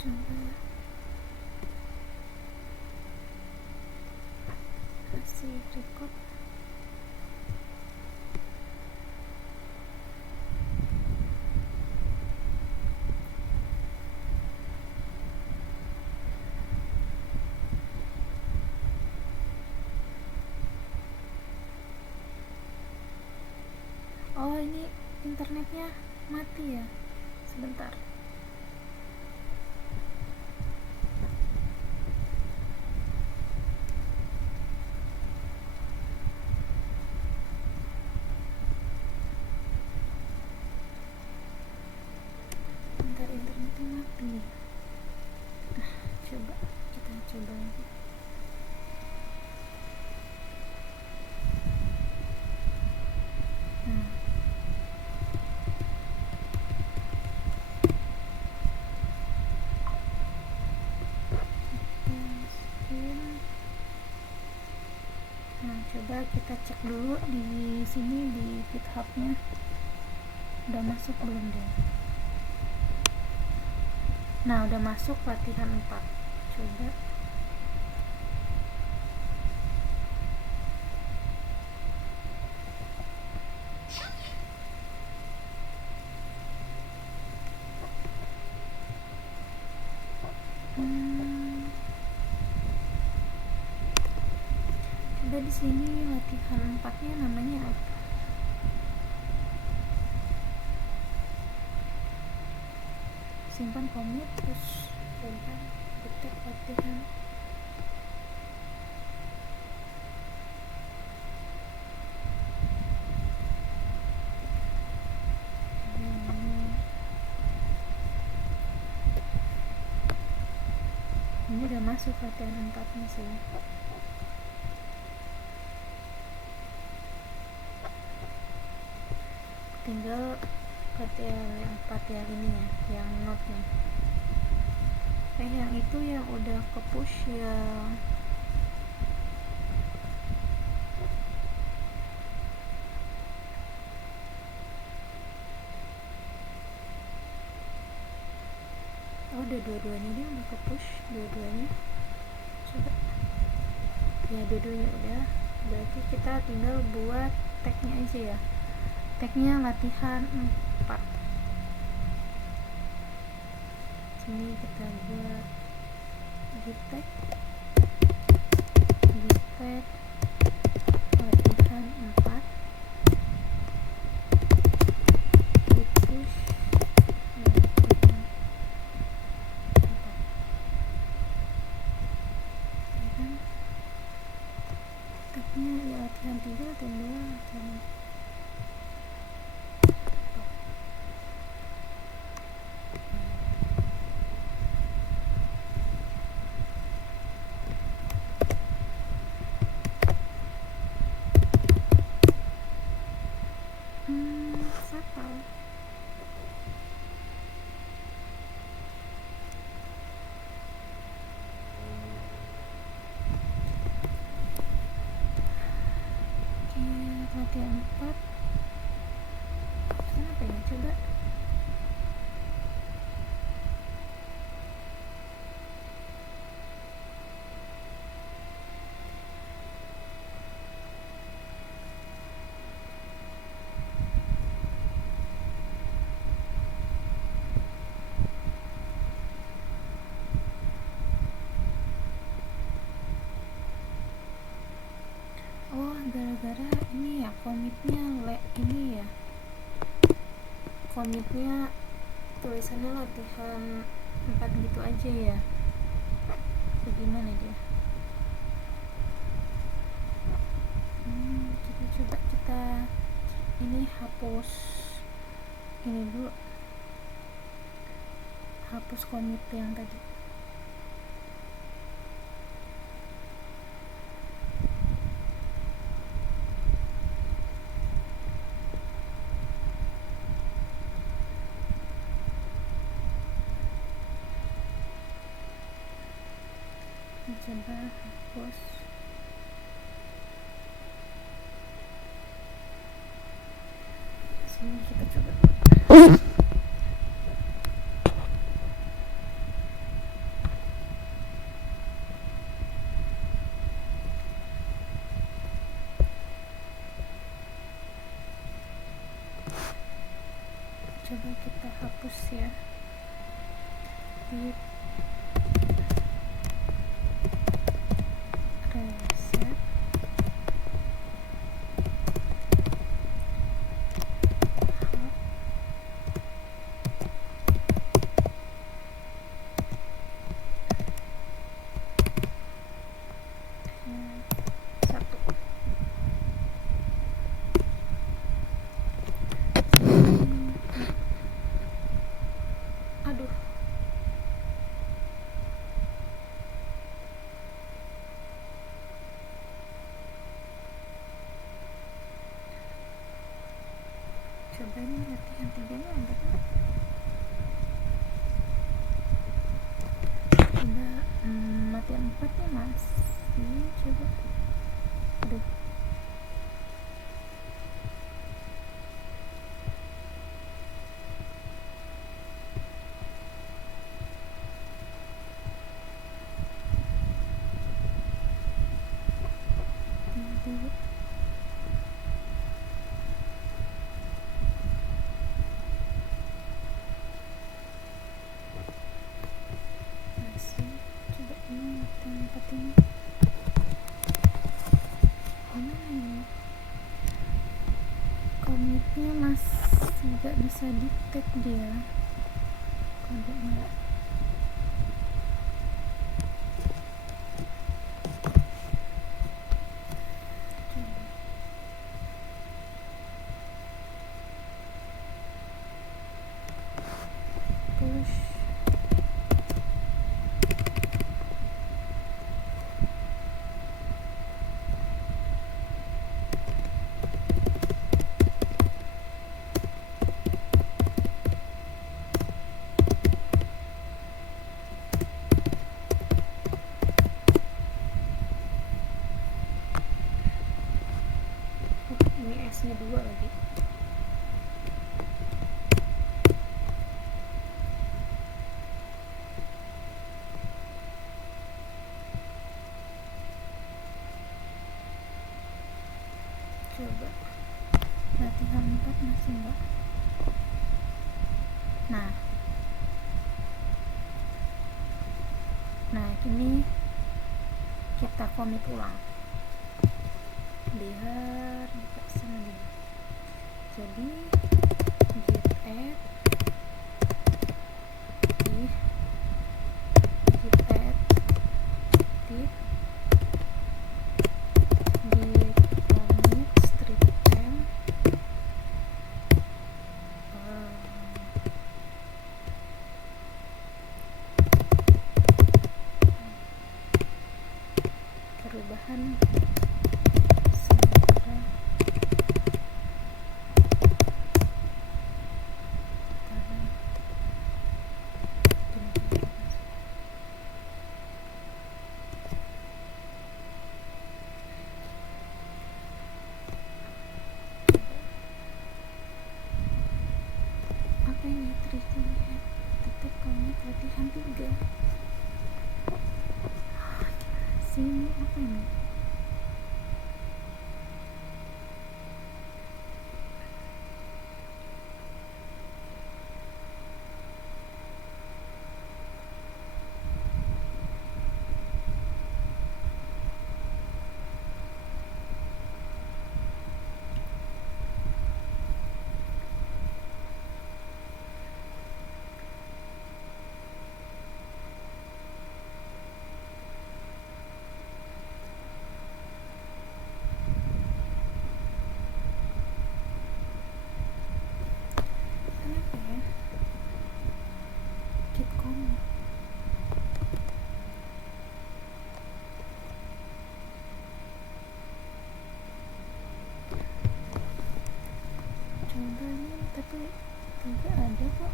Coba. Oh, ini internetnya mati ya, sebentar. Bentar, internetnya mati. Coba kita coba lagi. Coba kita cek dulu di sini di GitHub-nya udah masuk belum deh. Nah, udah masuk latihan 4. Coba. Coba di sini latihan 4-nya namanya apa? Simpan komit, terus coba detek latihan. Ini udah masuk latihan 4-nya sih. Tinggal latihan yang 4 yang ini ya, yang note-nya. Yang itu yang udah ke push ya. Oh, udah dua-duanya dia udah ke push, dua-duanya. Coba. Ya, dua-duanya udah. Berarti kita tinggal buat tag-nya aja ya. Tag-nya latihan 4. Sini kita buat git tag latihan 4, git push latihan 4. Tag-nya ya latihan 3, latihan 2, latihan 4. Fatal. Oke, latihan 4. Kenapa ya? Coba. Oh, gara-gara ini ya, komitnya ini ya. Komitnya tulisannya latihan 4 gitu aja ya. Bagaimana dia? Jadi coba kita ini hapus ini dulu. Hapus komit yang tadi. Coba hapus. Sini kita coba. Coba kita hapus ya. Di reset. Coba ini latihan 3 nya ada kan? Coba latihan 4 nya masih, coba. Aduh. Masih, coba ini latihan 4 ini. Gimana ini? Komitnya masih gak bisa di-tag dia kodenya. Push. Ini S-nya 2 lagi. Coba latihan 4 masih enggak. Nah ini kita commit ulang, lihat buka sana dulu. Jadi git add div git add div git commit strip m perubahan sementara apa ini triknya? Tetap commit latihan 3. Sini apa ini? Kenapa ya? Git commit. Coba nih, tapi tidak ada kok.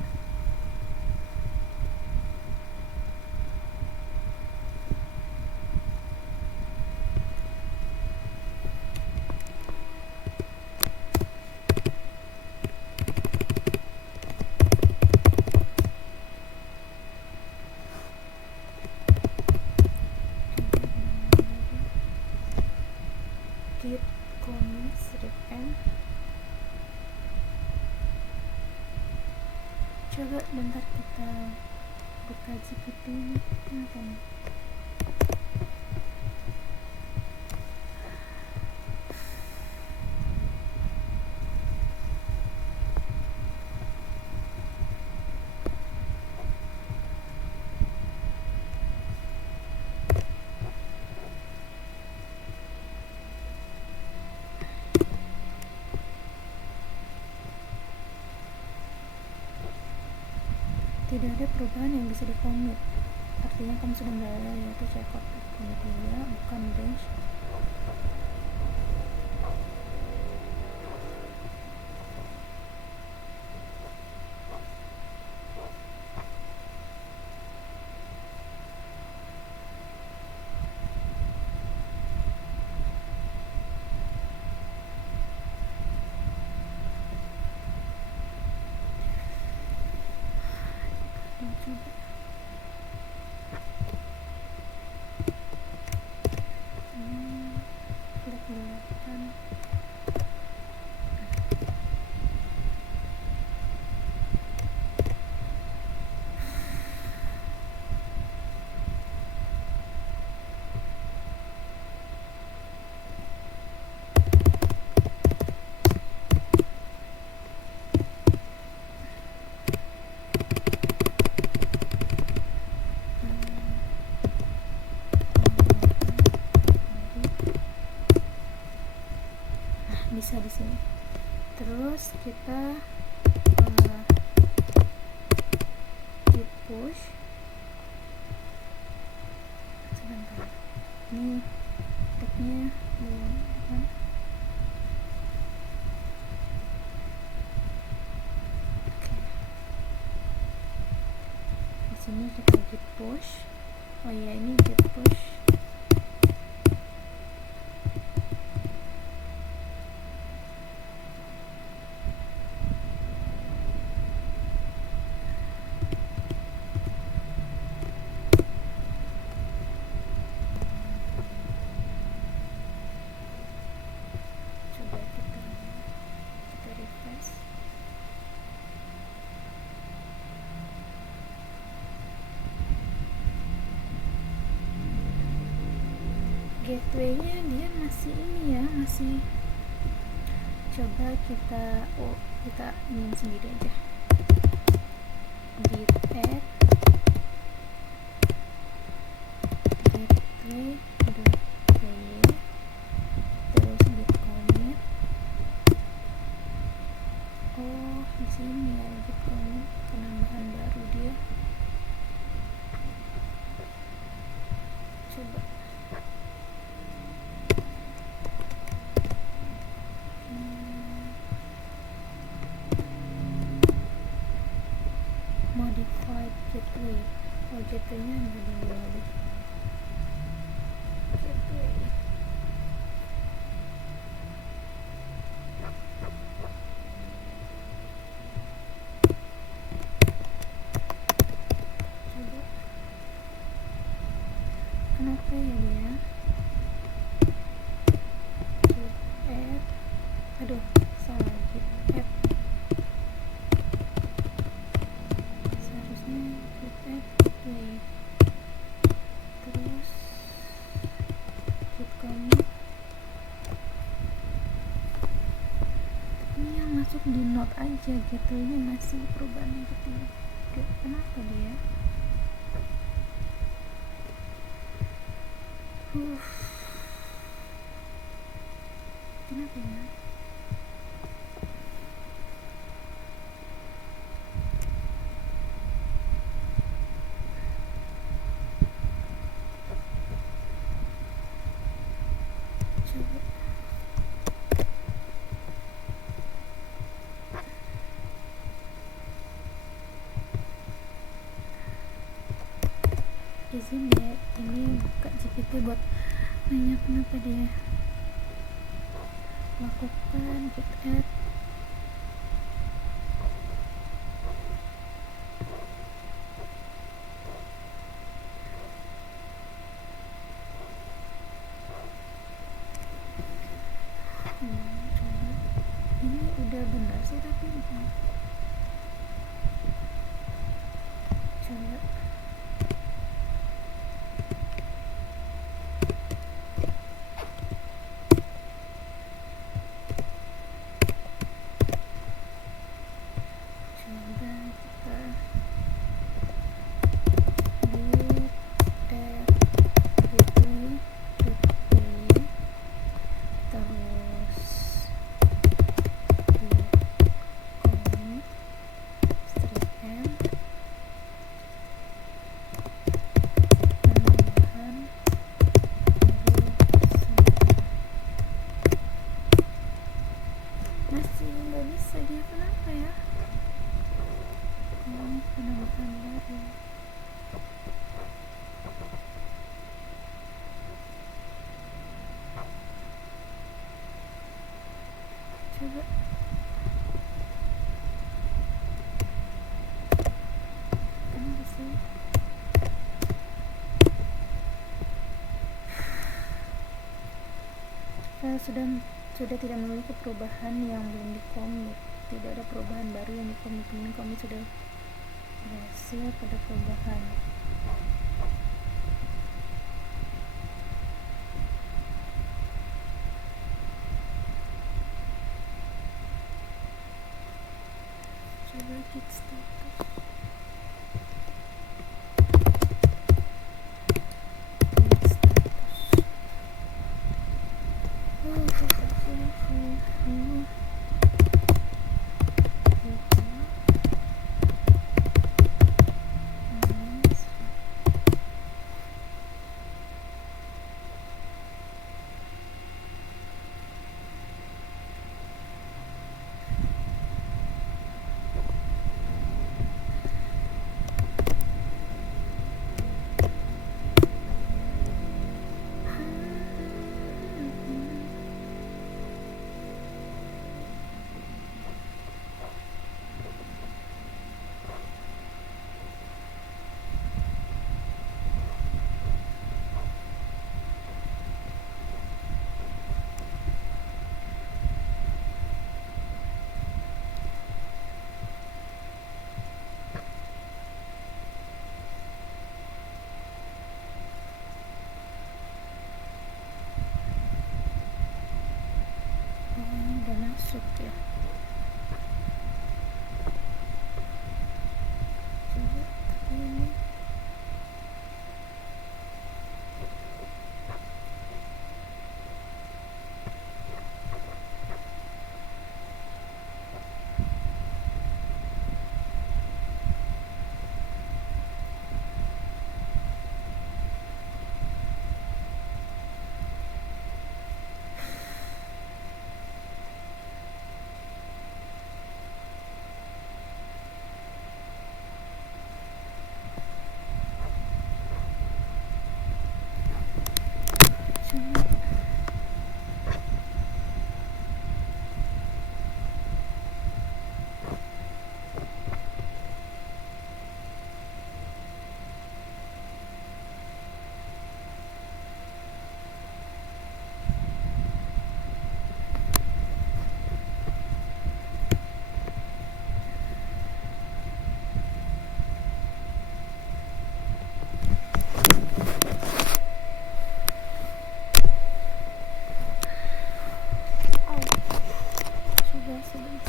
Git commit strip m. Coba bentar kita buka GPT ini. Kenapa nih? Tidak ada perubahan yang bisa di-commit. Artinya kamu sudah berada yaitu checkout. Commit dia bukan bench. Terus kita git push. Sebentar, ini tagnya belum kan. Oke, di sini kita git push. Oh iya, ini git push. Coba kita refresh. Gateway-nya dia masih ini ya, masih. Coba kita ini sendiri aja, git add gateway.py, terus git commit. Oh, di sini ya git commit, penambahan baru dia. Coba modified gateway. Oh, gateway-nya ada dulu lagi. Gateway. Coba. Kenapa ya dia? Git add. Aduh, salah, git add. Seharusnya git add gateway. Terus git commit. Ini yang masuk di node aja gitu, ini masih perubahan kecil. Kenapa dia? Kenapa ya? Coba. Izin ya, ini buka GPT buat nanya kenapa dia. Lakukan git add. Coba. Ini udah benar sih tapi coba. Masih nggak bisa dia, kenapa ya? Ini penambahan baru. Coba. Kenapa sih? Sudah tidak memiliki perubahan yang belum dikomit. Tidak ada perubahan baru yang dikomit. Ini komit sudah berhasil pada perubahan. Coba git status. Coba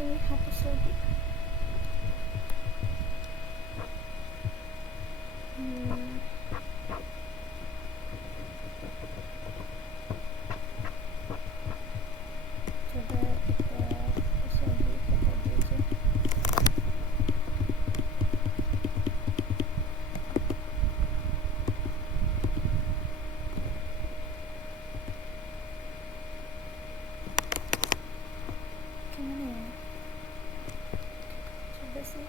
ini hapus lagi. Coba kita hapus lagi ke tadi aja. Gimana ya? Coba sih.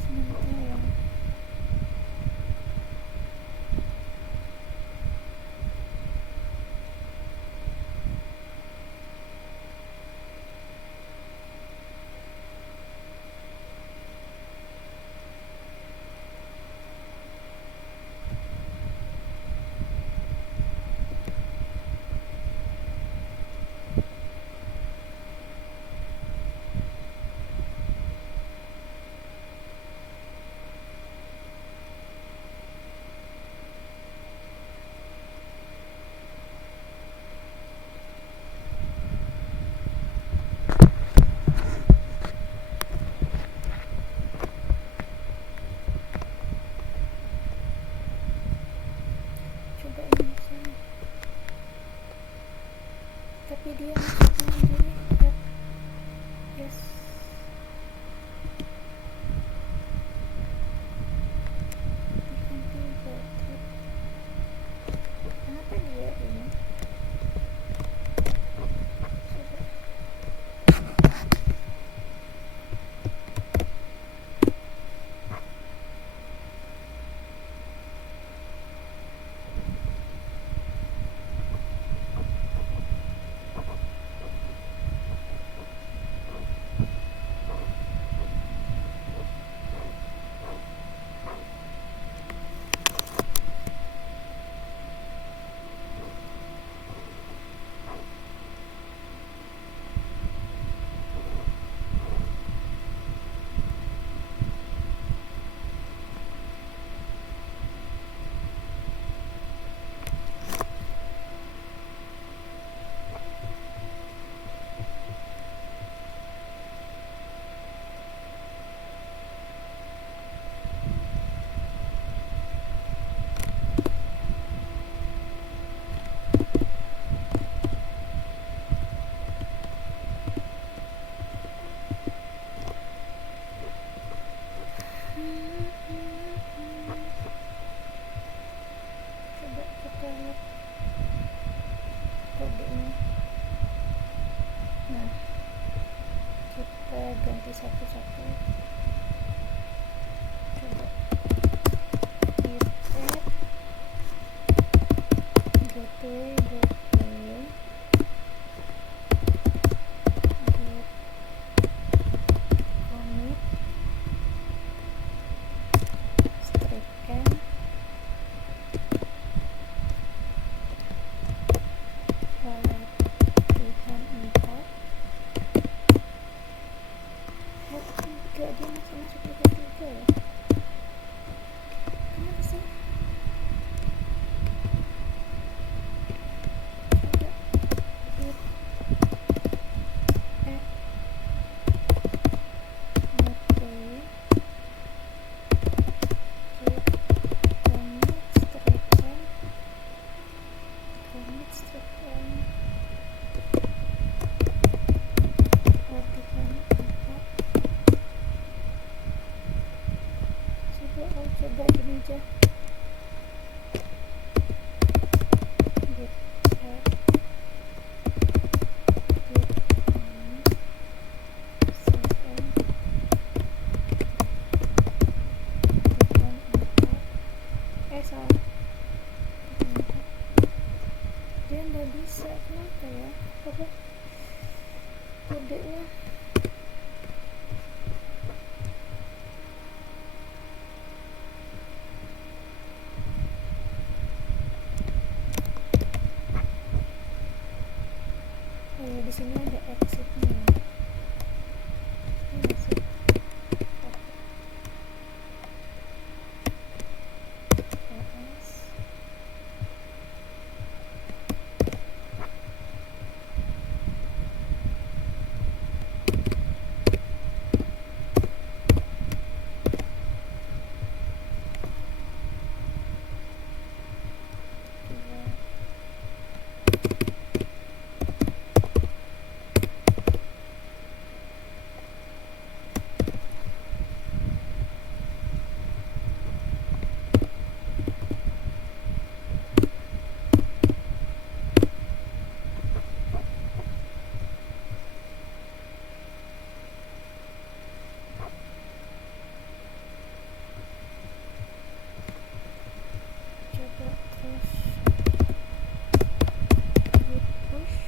Sebentar ya. Coba ini sih. Tapi dia masuknya jadi add yes. Diganti portrait. Kenapa dia ini? Coba. salah. Dia nggak bisa, kenapa ya? Apa kodenya? Oh ya, di sini ada exitnya. Ini sih. Coba terus git push,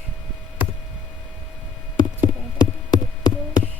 coba yang tadi git push.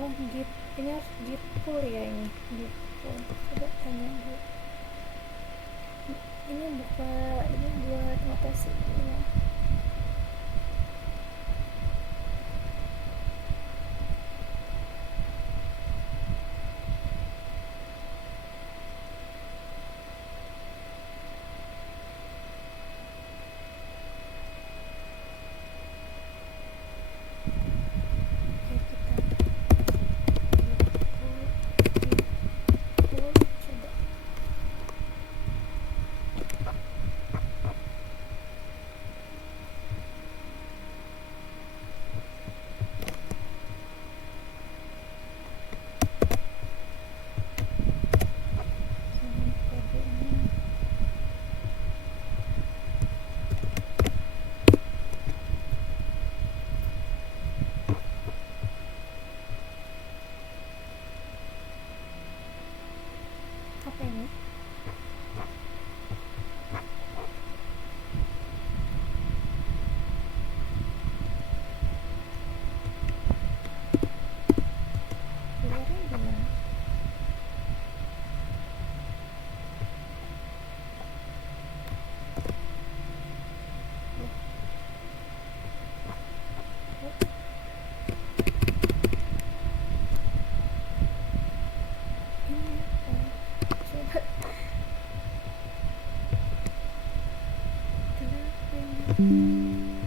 Oh git, ini harus git pull ya, ini git pull. Coba tanya dulu. Ini buka, ini buat notasi ya. Oke, kita git pull, coba. Sini kodenya. Apa ini? Keluarnya gimana? Ini apa? Coba. Kenapa ini?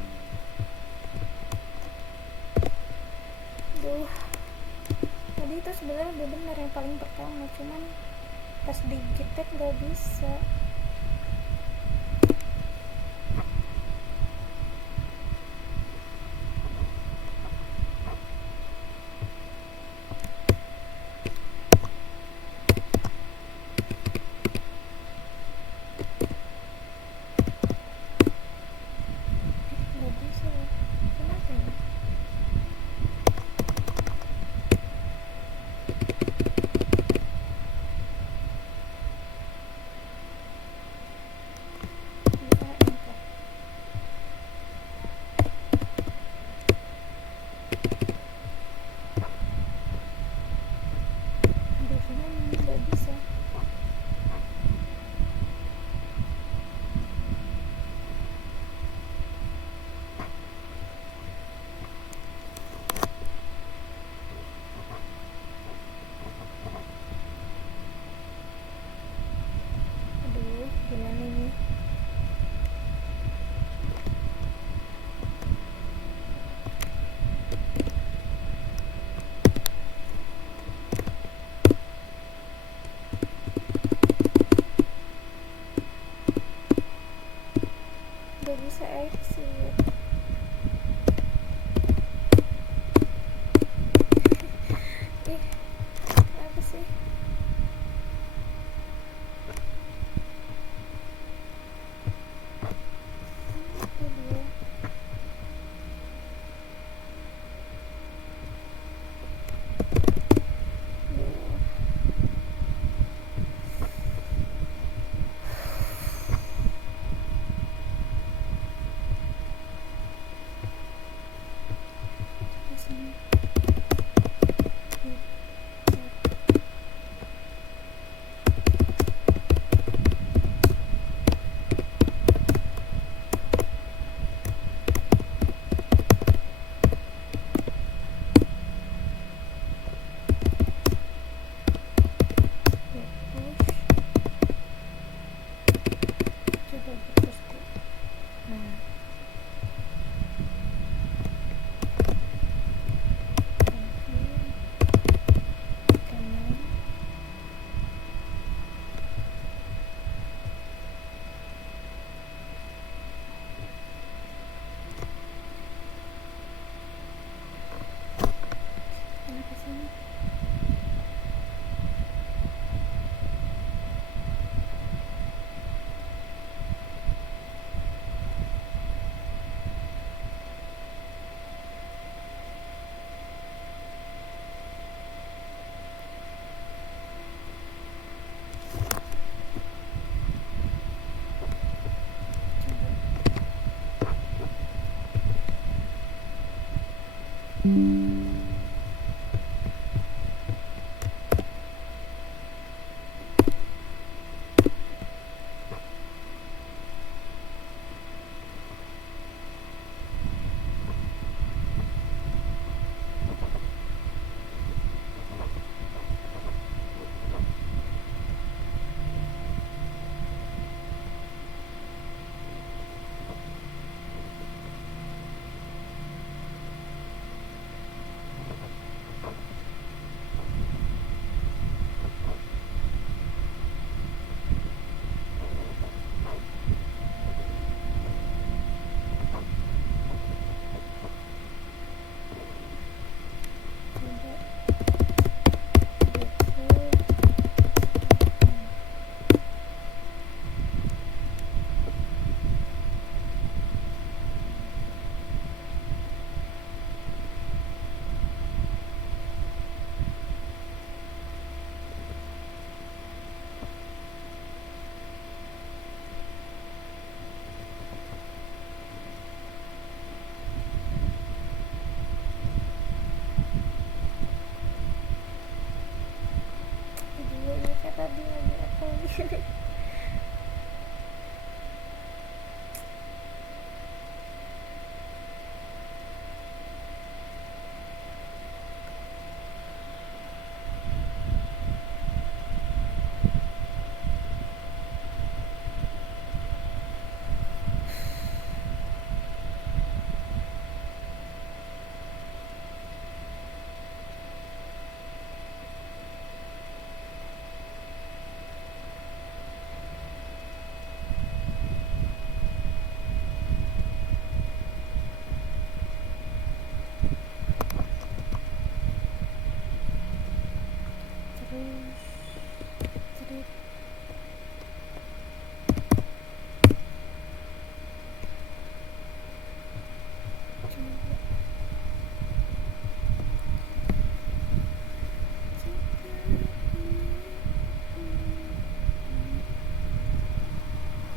Duh, tadi itu sebenarnya udah benar yang paling pertama, cuman pas di git tag nggak bisa. Nggak bisa ya, kenapa ya? bisa exit. Ih, kenapa sih? Itu dia. Duh. Di sini. Coba putus dulu. Nah, kanan. Kenapa sini? Dia kayak tadi lagi apa lagi? Terus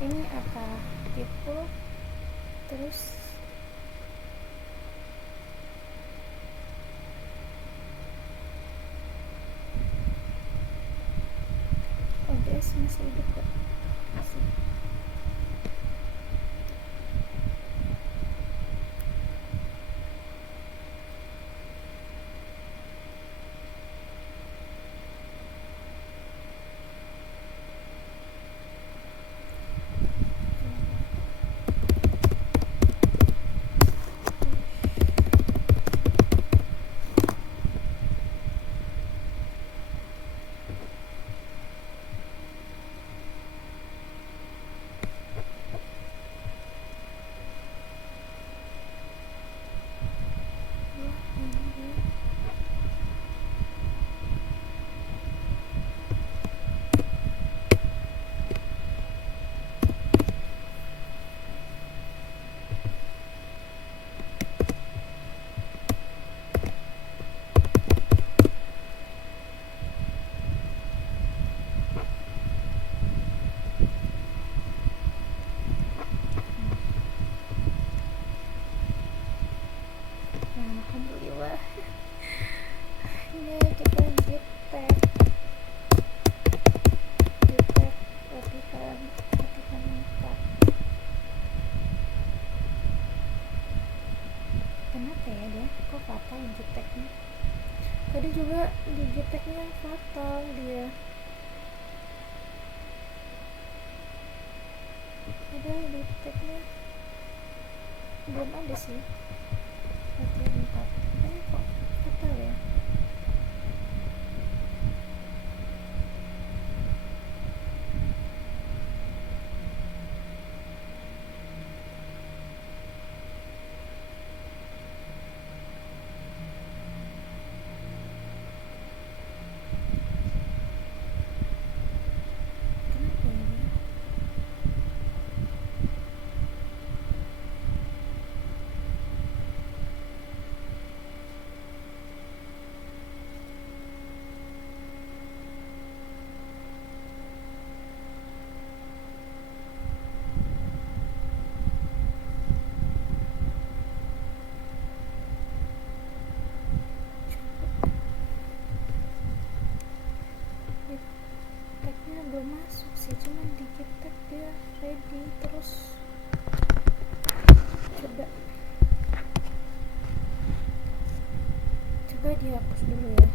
ini apa? Tipe terus OBS masih hidup gak? Masih. juga Digitech-nya fatal dia. Padahal Digitech-nya belum ada sih latihan 4. Kok fatal ya? Kenapa ya dia? Digitech-nya belum masuk sih, cuman Digitech dia ready. Terus coba dihapus dulu ya.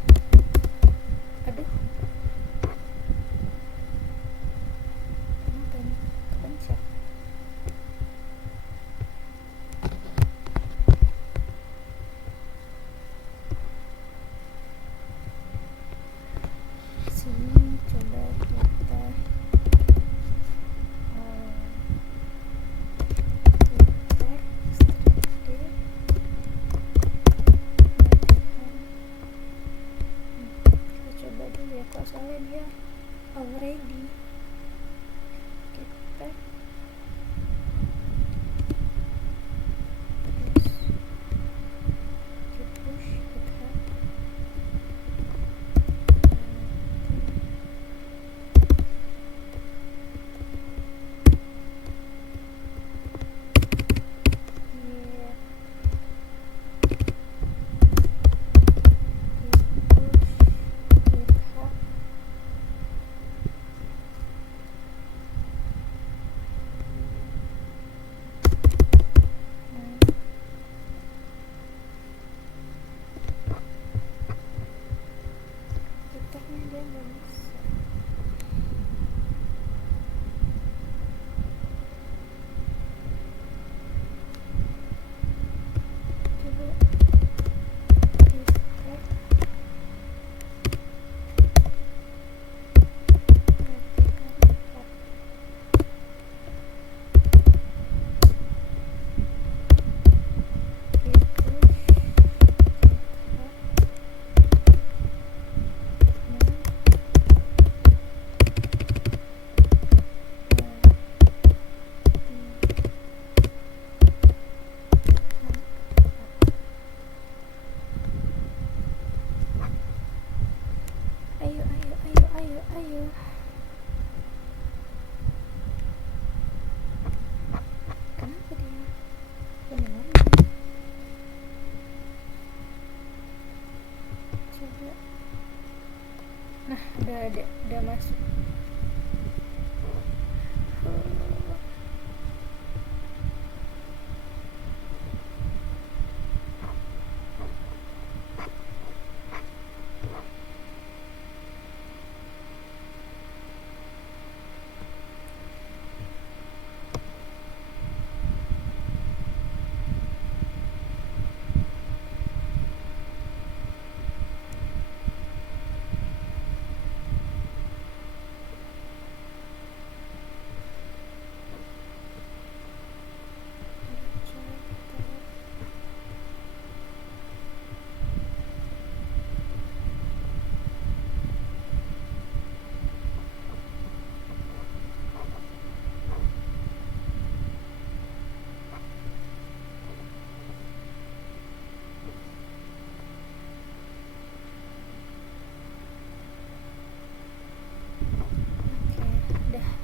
Aduh, kenapa ini kepencet? Sini coba kita Digitech strategi latihan. Kita coba dulu ya, kok soalnya dia already. Kita push GitHub GitHub-nya dia nggak bisa. Coba GitHub latihan 4. Ayo. Kenapa dia beneran? Coba. Nah, udah masuk.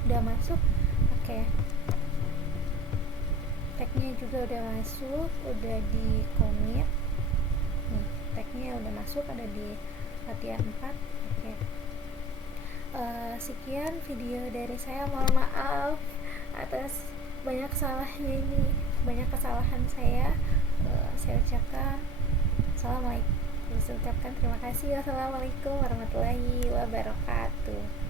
Udah masuk. Oke. Tagnya juga udah masuk, udah di commit. Tagnya udah masuk, ada di latihan 4. Oke. Sekian video dari saya, mohon maaf atas banyak salahnya ini, banyak kesalahan saya. Saya ucapkan assalamualaikum. Saya ucapkan terima kasih. Wassalamualaikum warahmatullahi wabarakatuh.